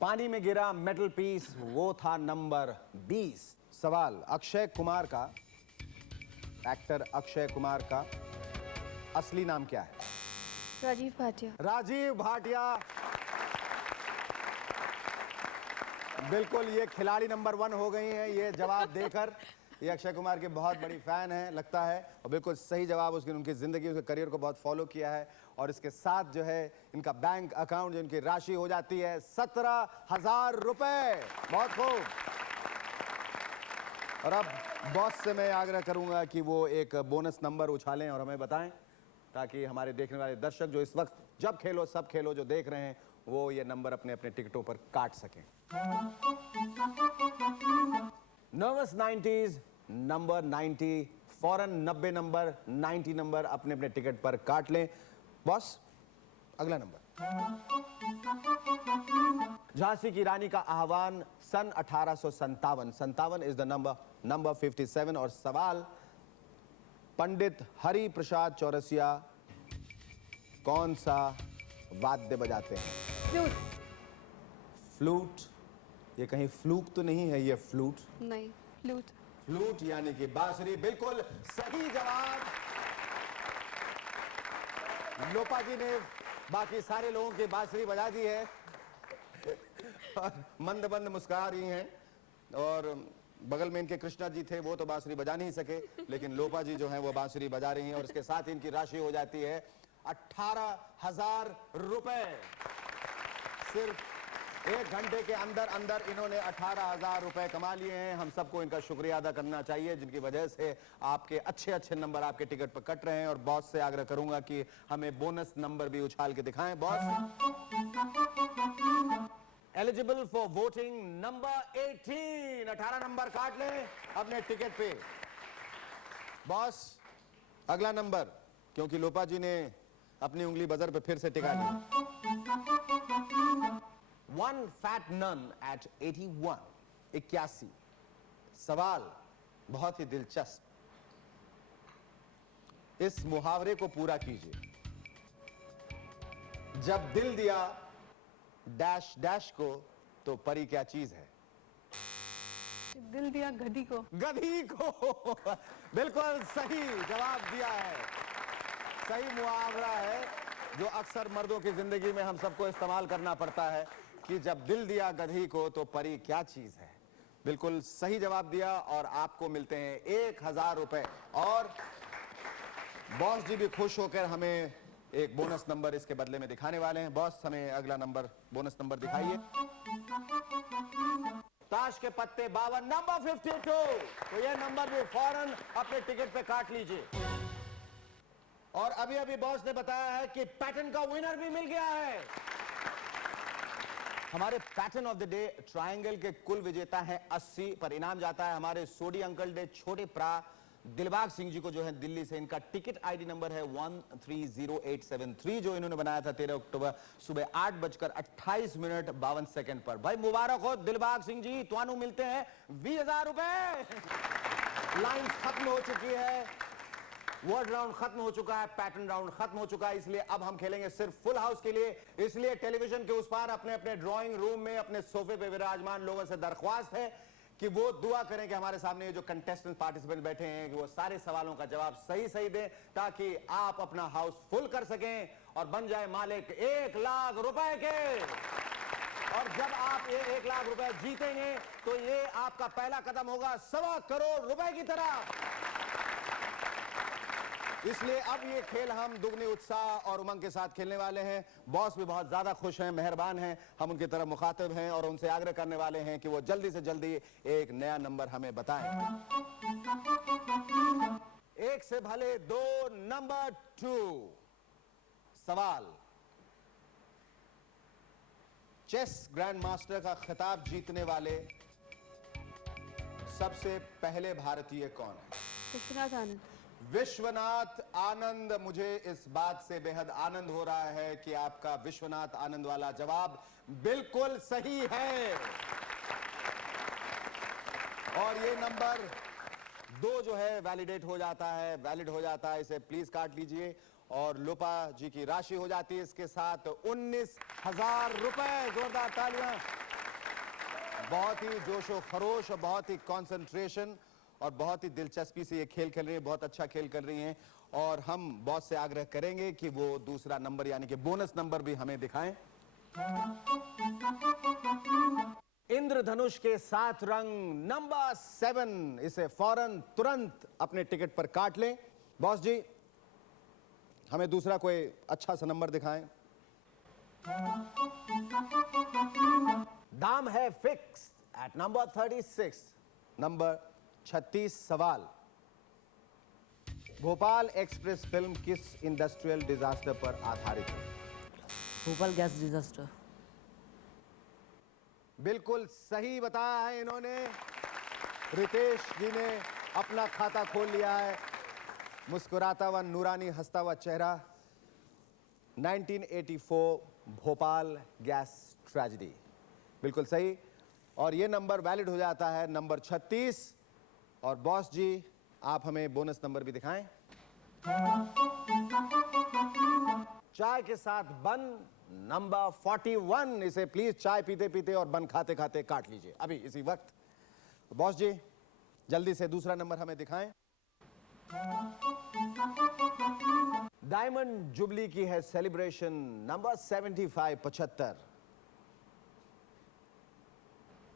पानी में गिरा मेटल पीस, वो था नंबर 20। सवाल, अक्षय कुमार का, एक्टर अक्षय कुमार का असली नाम क्या है? राजीव भाटिया. राजीव भाटिया। बिल्कुल, ये खिलाड़ी नंबर 1 हो गई हैं ये जवाब देकर। ये अक्षय कुमार के बहुत बड़ी फैन है लगता है, और बिल्कुल सही जवाब। उसकी उनकी जिंदगी, उसके करियर को बहुत फॉलो किया है, और इसके साथ जो है इनका बैंक अकाउंट, जो इनकी राशि हो जाती है 17,000 रुपए। बहुत खूब। और अब बॉस से मैं आग्रह करूंगा कि वो एक बोनस नंबर उछालें और हमें बताएं, ताकि हमारे देखने वाले दर्शक जो इस वक्त जब खेलो सब खेलो जो देख रहे हैं, वो ये नंबर अपने अपने टिकटों पर काट सकें। नर्वस 90s नंबर 90, फौरन 90 नंबर, 90 नंबर अपने अपने टिकट पर काट लें। बॉस, अगला नंबर। झांसी की रानी का आह्वान सन 1857। 57 इज द नंबर 57। और सवाल, पंडित हरि प्रसाद चौरसिया कौन सा वाद्य बजाते हैं? फ्लूट। फ्लूट? ये कहीं फ्लूक तो नहीं है ये फ्लूट? नहीं, फ्लूट। फ्लूट यानी कि बांसुरी। बिल्कुल सही जवाब। लोपा जी ने बाकी सारे लोगों की बांसुरी बजा दी है और मंद मंद मुस्कुरा रही हैं। और बगल में इनके कृष्णा जी थे, वो तो बांसुरी बजा नहीं सके, लेकिन लोपा जी जो हैं वो बांसुरी बजा रही हैं। और इसके साथ इनकी राशि हो जाती है 18,000 रुपए। सिर्फ 1 घंटे के अंदर अंदर इन्होंने 18,000 रुपए कमा लिए हैं। हम सबको इनका शुक्रिया अदा करना चाहिए, जिनकी वजह से आपके अच्छे अच्छे नंबर आपके टिकट पर कट रहे हैं। और बॉस से आग्रह करूंगा कि हमें बोनस नंबर भी उछाल के दिखाएं। Boss, eligible for voting number 18, 18 number काट लें अपने टिकट पे। बॉस, अगला नंबर, क्योंकि लोपा जी ने अपनी उंगली बजर पे फिर से टिका दी। One fat nun at 81, 81। सवाल बहुत ही दिलचस्प, इस मुहावरे को पूरा कीजिए। जब दिल दिया डैश डैश को तो परी क्या चीज है? दिल दिया गधी को। गधी को। बिल्कुल सही जवाब दिया है। सही मुहावरा है जो अक्सर मर्दों की जिंदगी में हम सबको इस्तेमाल करना पड़ता है कि जब दिल दिया गधी को तो परी क्या चीज है। बिल्कुल सही जवाब दिया और आपको मिलते हैं 1,000 रुपए। और बॉस जी भी खुश होकर हमें एक बोनस नंबर इसके बदले में दिखाने वाले हैं। बॉस, हमें अगला नंबर, बोनस नंबर दिखाइए। ताश के पत्ते 52, नंबर 52। तो ये नंबर भी फौरन अपने टिकट पे काट लीजिए। और अभी अभी बॉस ने बताया है कि पैटर्न का विनर भी मिल गया है। हमारे pattern of the day triangle के कुल विजेता हैं 80, पर इनाम जाता है हमारे सोडी अंकल डे छोटे प्रा दिलबाग सिंह जी को, जो है दिल्ली से। इनका टिकट आईडी नंबर है 130873, जो इन्होंने बनाया था 13 अक्टूबर सुबह 8:28 पर। भाई मुबारक हो दिलबाग सिंह जी, तुहानू मिलते हैं 20,000 रुपए। लाइन खत्म हो चुकी है, वर्ड राउंड खत्म हो चुका है, पैटर्न राउंड खत्म हो चुका है, इसलिए अब हम खेलेंगे सिर्फ फुल हाउस के लिए। इसलिए टेलीविजन के उस पार अपने अपने ड्राइंग रूम में अपने सोफे पे विराजमान लोगों से दरख्वास्त है कि वो दुआ करें कि हमारे सामने ये जो कंटेस्टेंट पार्टिसिपेंट बैठे हैं कि वो सारे सवालों का जवाब सही सही दें, ताकि आप अपना हाउस फुल कर सकें और बन जाए मालिक 1,00,000 रुपए के। और जब आप ये 1,00,000 रुपए जीतेंगे तो ये आपका पहला कदम होगा 1.25 करोड़ रुपए की तरफ। इसलिए अब ये खेल हम दुगने उत्साह और उमंग के साथ खेलने वाले हैं। बॉस भी बहुत ज्यादा खुश हैं, मेहरबान हैं, हम उनकी तरफ मुखातिब हैं और उनसे आग्रह करने वाले हैं कि वो जल्दी से जल्दी एक नया नंबर हमें बताएं। 1 से भले 2, नंबर 2। सवाल, चेस ग्रैंड मास्टर का खिताब जीतने वाले सबसे पहले भारतीय कौन है? विश्वनाथ आनंद। विश्वनाथ आनंद। मुझे इस बात से बेहद आनंद हो रहा है कि आपका विश्वनाथ आनंद वाला जवाब बिल्कुल सही है। और ये नंबर 2 जो है वैलिडेट हो जाता है, वैलिड हो जाता है। इसे प्लीज काट लीजिए और लोपा जी की राशि हो जाती है इसके साथ 19,000 रुपए। जोरदार तालियां। बहुत ही जोशो खरोश और बहुत ही कंसंट्रेशन और बहुत ही दिलचस्पी से ये खेल खेल रही है, बहुत अच्छा खेल कर रही हैं। और हम बॉस से आग्रह करेंगे कि वो दूसरा नंबर यानी कि बोनस नंबर भी हमें दिखाएं। इंद्रधनुष के 7 रंग नंबर 7, इसे फौरन तुरंत अपने टिकट पर काट लें। बॉस जी, हमें दूसरा कोई अच्छा सा नंबर दिखाएं। दाम है फिक्स एट नंबर 36, नंबर 36 सवाल। भोपाल एक्सप्रेस फिल्म किस इंडस्ट्रियल डिजास्टर पर आधारित है? Bhopal gas disaster. बिल्कुल सही बताया है इन्होंने। रितेश जी ने अपना खाता खोल लिया है। मुस्कुराता हुआ नूरानी हंसता हुआ चेहरा। 1984 भोपाल गैस ट्रेजेडी, बिल्कुल सही। और ये नंबर वैलिड हो जाता है नंबर 36। और बॉस जी, आप हमें बोनस नंबर भी दिखाएं। चाय के साथ बन नंबर 41, इसे प्लीज चाय पीते पीते और बन खाते खाते काट लीजिए अभी इसी वक्त। बॉस जी, जल्दी से दूसरा नंबर हमें दिखाएं। डायमंड जुबली की है सेलिब्रेशन, नंबर 75 75।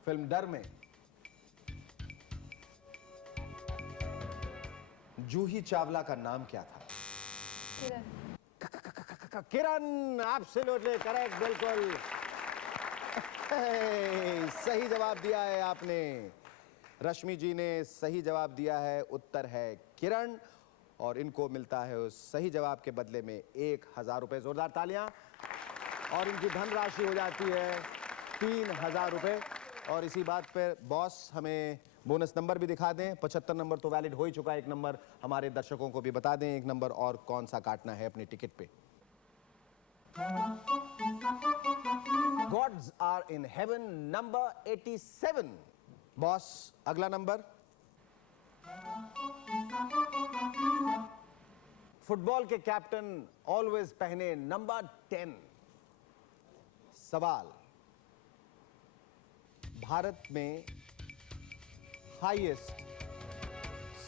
फिल्म डर में जूही चावला का नाम क्या था? किरण, एब्सोल्युटली करेक्ट, बिल्कुल सही जवाब दिया है आपने। रश्मि जी ने सही जवाब दिया है, उत्तर है किरण। और इनको मिलता है उस सही जवाब के बदले में 1000 रुपए। जोरदार तालियां। और इनकी धनराशि हो जाती है 3000 रुपए। और इसी बात पर बॉस हमें बोनस नंबर भी दिखा दें। 75 नंबर तो वैलिड हो ही चुका है। एक नंबर हमारे दर्शकों को भी बता दें, एक नंबर और कौन सा काटना है अपने टिकट पे। Gods are in heaven, number 87। Boss, अगला नंबर। फुटबॉल के कैप्टन ऑलवेज पहने नंबर 10। सवाल, भारत में हाईएस्ट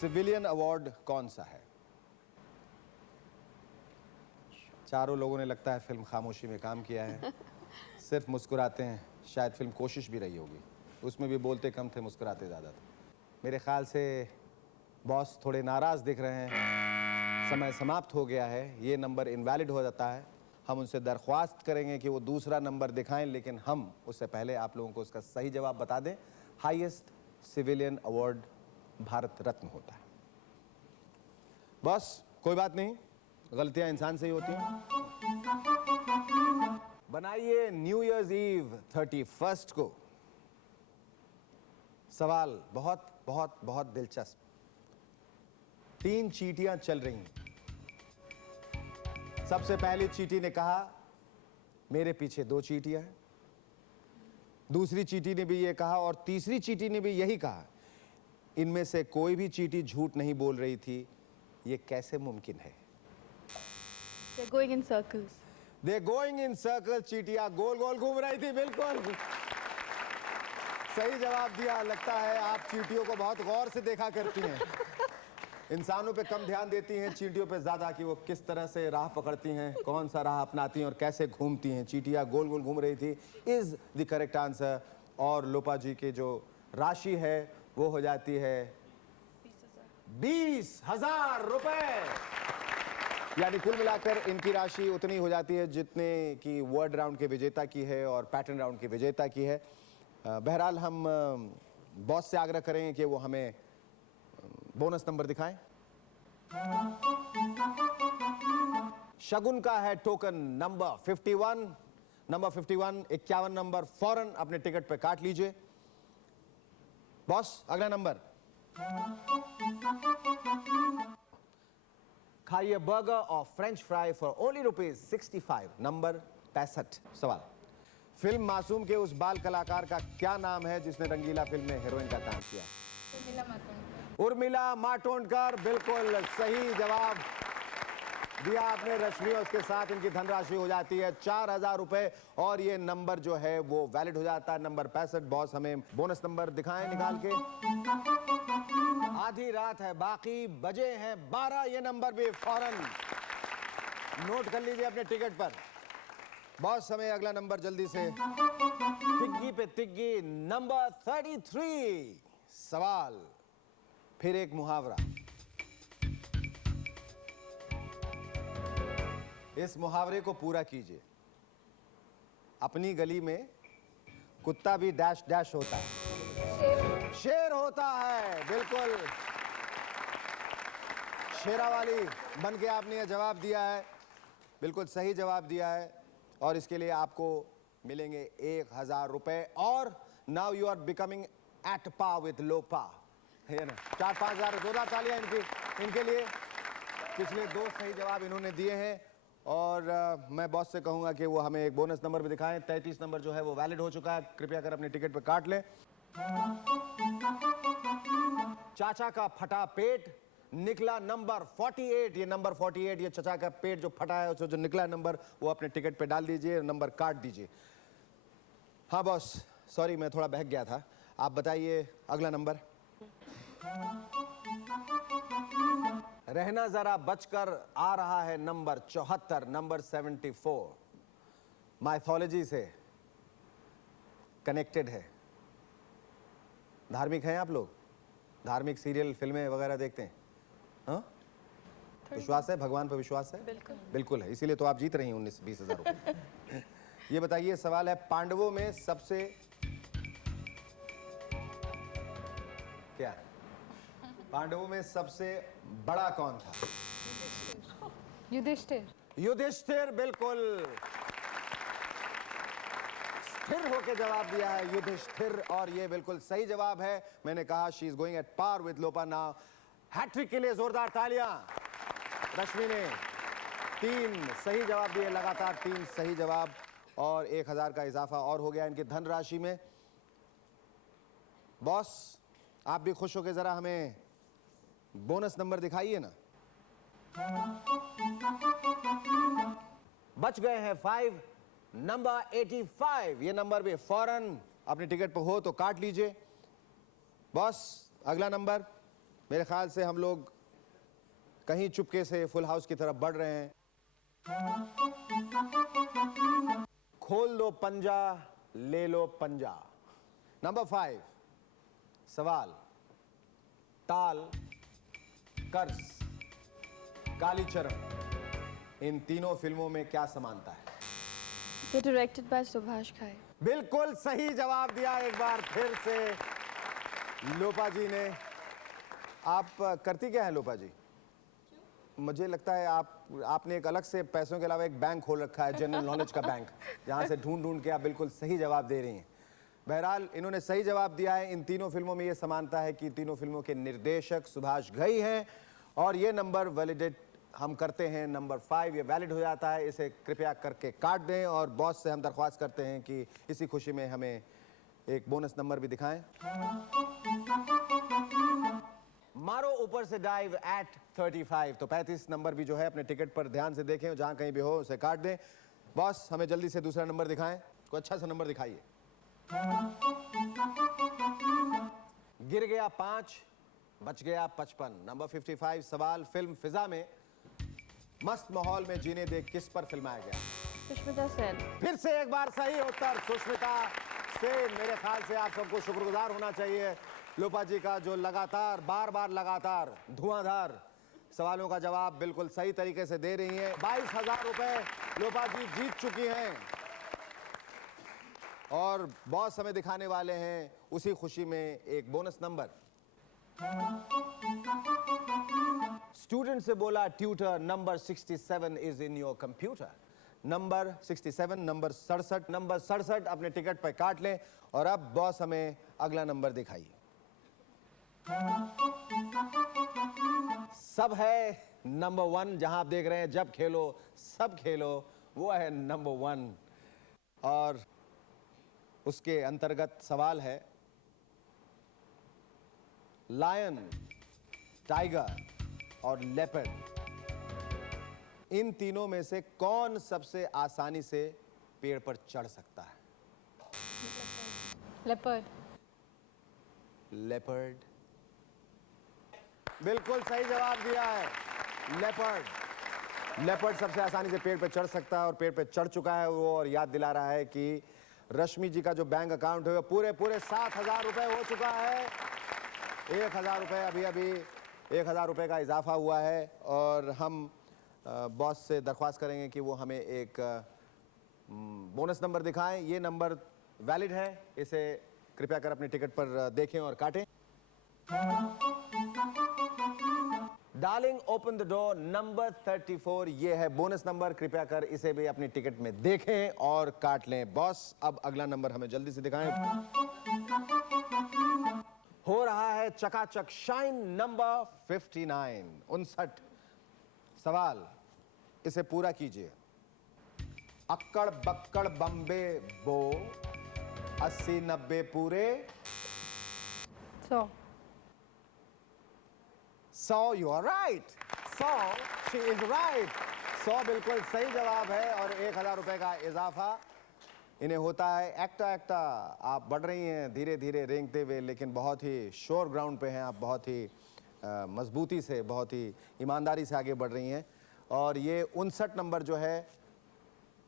सिविलियन अवार्ड कौन सा है? चारों लोगों ने लगता है फिल्म खामोशी में काम किया है। सिर्फ मुस्कुराते हैं। शायद फिल्म कोशिश भी रही होगी, उसमें भी बोलते कम थे, मुस्कुराते ज़्यादा थे। मेरे ख्याल से बॉस थोड़े नाराज़ दिख रहे हैं। समय समाप्त हो गया है, ये नंबर इनवैलिड हो जाता है। हम उनसे दरख्वास्त करेंगे कि वो दूसरा नंबर दिखाएं, लेकिन हम उससे पहले आप लोगों को उसका सही जवाब बता दें। Highest civilian award Bharat Ratna होता है। बस कोई बात नहीं, गलतियां इंसान से ही होती हैं। बनाइए न्यू ईयर्स ईव 31 को। सवाल बहुत बहुत बहुत दिलचस्प। 3 चींटियां चल रही हैं। सबसे पहली चींटी ने कहा मेरे पीछे 2 चींटियां हैं। दूसरी चींटी ने भी ये कहा और तीसरी चींटी ने भी यही कहा। इनमें से कोई भी चींटी झूठ नहीं बोल रही थी। ये कैसे मुमकिन है? They're going in circles. They're going in circles। चींटियां गोल गोल घूम रही थी। बिल्कुल सही जवाब दिया। लगता है आप चींटियों को बहुत गौर से देखा करती हैं। इंसानों पे कम ध्यान देती हैं, चींटियों पे ज्यादा, कि वो किस तरह से राह पकड़ती हैं, कौन सा राह अपनाती हैं और कैसे घूमती हैं। चींटियां गोल गोल घूम रही थी इज द करेक्ट आंसर। और लोपा जी की जो राशि है वो हो जाती है 20,000 रुपए। यानी कुल मिलाकर इनकी राशि उतनी हो जाती है जितने की वर्ड राउंड के विजेता की है और पैटर्न राउंड के विजेता की है। बहरहाल हम बॉस से आग्रह करेंगे कि वो हमें बोनस नंबर दिखाएं। शगुन का है टोकन नंबर 51। नंबर 51, 51 नंबर फौरन अपने टिकट पे काट लीजिए। बॉस, अगला नंबर। खाइए बर्गर और French fry for only ₹65, number 65। सवाल, फिल्म मासूम के उस बाल कलाकार का क्या नाम है जिसने रंगीला फिल्म में हीरोइन का काम किया? उर्मिला मातोंडकर। बिल्कुल सही जवाब दिया आपने। रश्मि और उसके साथ इनकी धनराशि हो जाती है 4000 रुपए। और ये नंबर जो है वो वैलिड हो जाता है, नंबर 65। बॉस हमें बोनस नंबर दिखाएं निकाल के। आधी रात है बाकी, बजे हैं 12। ये नंबर भी फौरन नोट कर लीजिए अपने टिकट पर। बॉस हमें अगला नंबर जल्दी से। तिग्गी पे तिग्गी, नंबर 33 सवाल, फिर एक मुहावरा। इस मुहावरे को पूरा कीजिए। अपनी गली में कुत्ता भी डैश डैश होता है, शेर होता है। बिल्कुल शेरावाली बन के आपने यह जवाब दिया है, बिल्कुल सही जवाब दिया है, और इसके लिए आपको मिलेंगे 1000 रुपए। और now you are becoming at par with Lopa, है ना। 4-5 हजार, जोरदार तालियां इनके लिए। पिछले 2 सही जवाब इन्होंने दिए हैं, और मैं बॉस से कहूंगा कि वो हमें एक बोनस नंबर भी दिखाएं। 33 नंबर जो है वो वैलिड हो चुका है, कृपया कर अपने टिकट पे काट लें। चाचा का फटा पेट निकला नंबर 48। ये नंबर 48, ये चाचा का पेट जो फटा है, उससे जो निकला नंबर वो अपने टिकट पे डाल दीजिए, नंबर काट दीजिए। हाँ बॉस, सॉरी मैं थोड़ा बहक गया था। आप बताइए अगला नंबर। रहना जरा बचकर आ रहा है नंबर 74, नंबर 74 माइथोलॉजी से कनेक्टेड है। धार्मिक हैं आप लोग? धार्मिक सीरियल फिल्में वगैरह देखते हैं? हाँ, विश्वास है, भगवान पर विश्वास है? बिल्कुल है, इसीलिए तो आप जीत रही हैं 19-20 हजार रुपए। ये बताइए, सवाल है पांडवों में सबसे क्या, पांडवों में सबसे बड़ा कौन था? युधिष्ठिर। युधिष्ठिर, बिल्कुल स्थिर होके जवाब दिया है युधिष्ठिर, और ये बिल्कुल सही जवाब है। मैंने कहा she is going at par with Lopa now. Hat trick के लिए जोरदार तालियां। रश्मि ने 3 सही जवाब दिए, लगातार 3 सही जवाब, और 1000 का इजाफा और हो गया इनकी धनराशि में। बॉस आप भी खुश होके जरा हमें बोनस नंबर दिखाइए ना। बच गए हैं 5, नंबर 85। ये नंबर भी फौरन अपने टिकट पर हो तो काट लीजिए। बॉस अगला नंबर, मेरे ख्याल से हम लोग कहीं चुपके से फुल हाउस की तरफ बढ़ रहे हैं। खोल लो पंजा, ले लो पंजा। नंबर 5 सवाल, ताल, कर्ज, कालीचरण, इन तीनों फिल्मों में क्या समानता है? They're directed by Subhash Ghai. बिल्कुल सही जवाब दिया एक बार फिर से लोपा जी ने। आप करती क्या है लोपा जी? मुझे लगता है आपने एक अलग से पैसों के अलावा एक बैंक खोल रखा है, जनरल नॉलेज का बैंक, जहां से ढूंढ ढूंढ के आप बिल्कुल सही जवाब दे रही हैं। बहरहाल इन्होंने सही जवाब दिया है। इन तीनों फिल्मों में यह समानता है कि तीनों फिल्मों के निर्देशक सुभाष घई हैं, और ये नंबर वैलिडेट हम करते हैं। नंबर 5 ये वैलिड हो जाता है, इसे कृपया करके काट दें, और बॉस से हम दरख्वास्त करते हैं कि इसी खुशी में हमें एक बोनस नंबर भी दिखाएं। मारो ऊपर से डाइव एट 35। तो 35 नंबर भी जो है अपने टिकट पर ध्यान से देखें, जहां कहीं भी हो उसे काट दें। बॉस हमें जल्दी से दूसरा नंबर दिखाएं, कोई अच्छा सा नंबर दिखाइए। गिर गया 5, बच गया 55, नंबर 55 सवाल, फिल्म फिजा में मस्त माहौल में जीने दे किस पर फिल्माया गया? Sushmita Sen. फिर से एक बार सही उत्तर सुष्मिता सेन। मेरे ख्याल से आप सबको शुक्रगुजार होना चाहिए लोपा जी का, जो लगातार बार लगातार धुआंधार सवालों का जवाब बिल्कुल सही तरीके से दे रही हैं। 22,000 रुपए लोपा जी जीत चुकी हैं, और बॉस हमें दिखाने वाले हैं उसी खुशी में एक बोनस नंबर। स्टूडेंट से बोला tutor, number 67 is in your computer. Number 67, number 67, number 67 अपने टिकट पर काट लें, और अब बॉस हमें अगला नंबर दिखाइए। सब है नंबर 1, जहां आप देख रहे हैं जब खेलो सब खेलो, वो है नंबर 1, और उसके अंतर्गत सवाल है लायन, टाइगर और लेपर्ड, इन तीनों में से कौन सबसे आसानी से पेड़ पर चढ़ सकता है? लेपर्ड। लेपर्ड, बिल्कुल सही जवाब दिया है, लेपर्ड। लेपर्ड सबसे आसानी से पेड़ पे चढ़ सकता है और पेड़ पे चढ़ चुका है वो, और याद दिला रहा है कि रश्मि जी का जो बैंक अकाउंट है वो पूरे 7,000 रुपए हो चुका है। 1,000 रुपए अभी 1,000 रुपए का इजाफा हुआ है, और हम बॉस से दरख्वास्त करेंगे कि वो हमें एक बोनस नंबर दिखाएं। ये नंबर वैलिड है, इसे कृपया कर अपने टिकट पर देखें और काटें। Darling open the door number 34, ये है बोनस नंबर। कृपया कर इसे भी अपनी टिकट में देखें और काट लें। बॉस अब अगला नंबर हमें जल्दी से दिखाएं। हो रहा है चकाचक शाइन नंबर 59, 59 सवाल, इसे पूरा कीजिए। अक्कड़ बक्कड़ बम्बे बो 80-90 पूरे 100 100, you are right. 100, she is right. 100 बिल्कुल सही जवाब है, और 1,000 रुपए का इजाफा इन्हें होता है। एक्टा आप बढ़ रही हैं धीरे धीरे रेंगते हुए, लेकिन बहुत ही श्योर ग्राउंड पे हैं आप, बहुत ही मजबूती से, बहुत ही ईमानदारी से आगे बढ़ रही हैं। और ये 59 नंबर जो है,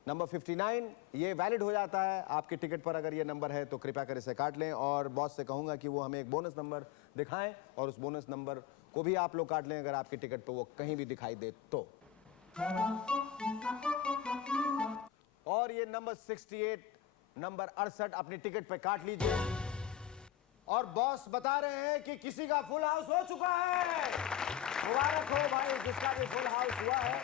नंबर 59, ये वैलिड हो जाता है आपके टिकट पर। अगर ये नंबर है तो कृपया कर इसे काट लें, और बॉस से कहूँगा कि वो हमें एक बोनस नंबर दिखाएं, और उस बोनस नंबर को भी आप लोग काट लें अगर आपके टिकट पर वो कहीं भी दिखाई दे तो। और ये नंबर 68, नंबर 68 अपनी टिकट पे काट लीजिए। और बॉस बता रहे हैं कि किसी का फुल हाउस हो चुका है। मुबारक हो भाई जिसका भी फुल हाउस हुआ है।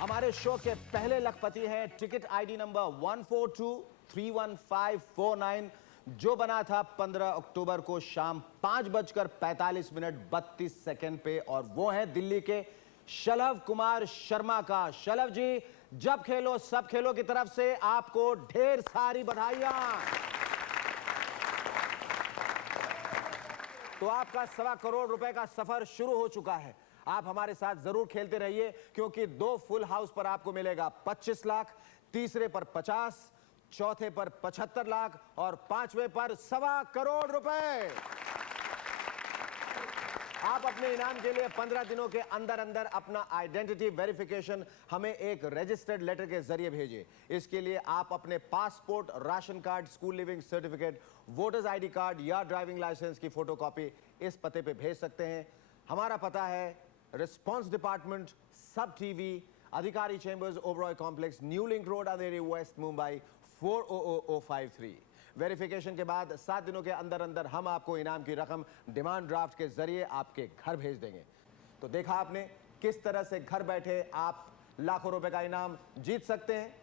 हमारे शो के पहले लखपति हैं टिकट आईडी नंबर 142-31549, जो बना था 15 अक्टूबर को शाम 5:45 पे, और वो है दिल्ली के शलभ कुमार शर्मा का। शलभ जी, जब खेलो सब खेलो की तरफ से आपको ढेर सारी बधाइयां। तो आपका 1.25 करोड़ रुपए का सफर शुरू हो चुका है। आप हमारे साथ जरूर खेलते रहिए, क्योंकि 2 फुल हाउस पर आपको मिलेगा 25 लाख, तीसरे पर 50, चौथे पर 75 लाख, और 5वें पर 1.25 करोड़ रुपए। आप अपने इनाम के लिए 15 दिनों के अंदर अंदर अपना आइडेंटिटी वेरिफिकेशन हमें एक रजिस्टर्ड लेटर के जरिए भेजिए। इसके लिए आप अपने passport, ration card, school leaving certificate, voters ID card या ड्राइविंग लाइसेंस की फोटोकॉपी इस पते पे भेज सकते हैं। हमारा पता है response department, SAB TV, Adhikari chambers, Oberoi complex, new link road, Andheri west, Mumbai 400053। Verification के बाद 7 दिनों के अंदर अंदर हम आपको इनाम की रकम डिमांड ड्राफ्ट के जरिए आपके घर भेज देंगे। तो देखा आपने किस तरह से घर बैठे आप लाखों रुपए का इनाम जीत सकते हैं,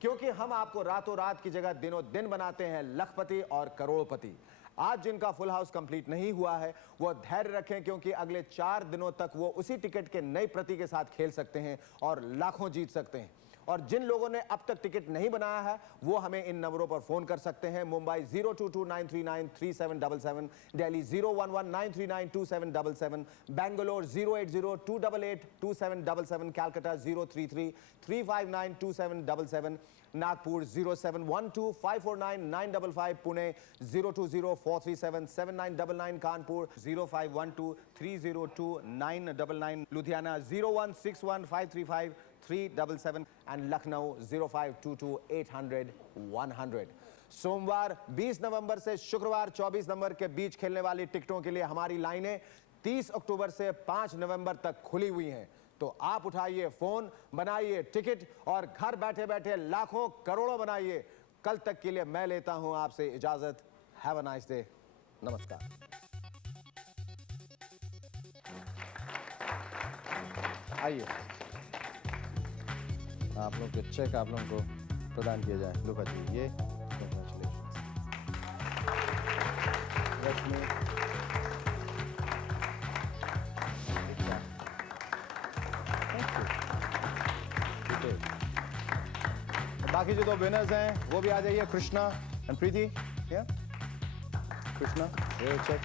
क्योंकि हम आपको रातों रात की जगह दिनों दिन बनाते हैं लखपति और करोड़पति। आज जिनका फुल हाउस कंप्लीट नहीं हुआ है वो धैर्य रखें, क्योंकि अगले 4 दिनों तक वो उसी टिकट के नई प्रति के साथ खेल सकते हैं और लाखों जीत सकते हैं। और जिन लोगों ने अब तक टिकट नहीं बनाया है वो हमें इन नंबरों पर फोन कर सकते हैं। Mumbai 022-939-3777, Delhi 011-939-2777, Bangalore 080-288-2777, Calcutta 033-359-2777, Nagpur 0712-549-955, Pune 020-437-7999, Kanpur 0512-302-999, Ludhiana 0161535-377, and Lucknow 0522-800-100। सोमवार 20 नवंबर से शुक्रवार 24 नवंबर के बीच खेलने वाली टिकटों के लिए हमारी लाइनें 30 अक्टूबर से 5 नवंबर तक खुली हुई हैं। तो आप उठाइए फोन, बनाइए टिकट और घर बैठे बैठे लाखों करोड़ों बनाइए। कल तक के लिए मैं लेता हूं आपसे इजाजत। Have a nice day. नमस्कार। आइए, आप लोग के चेक आप लोगों को प्रदान किए जाए। लुका जी, ये कंग्रेचुलेशंस। रश्मि, बाकी जो 2 विनर्स हैं वो भी आ जाइए, कृष्णा एंड प्रीति। कृष्णा, ये चेक।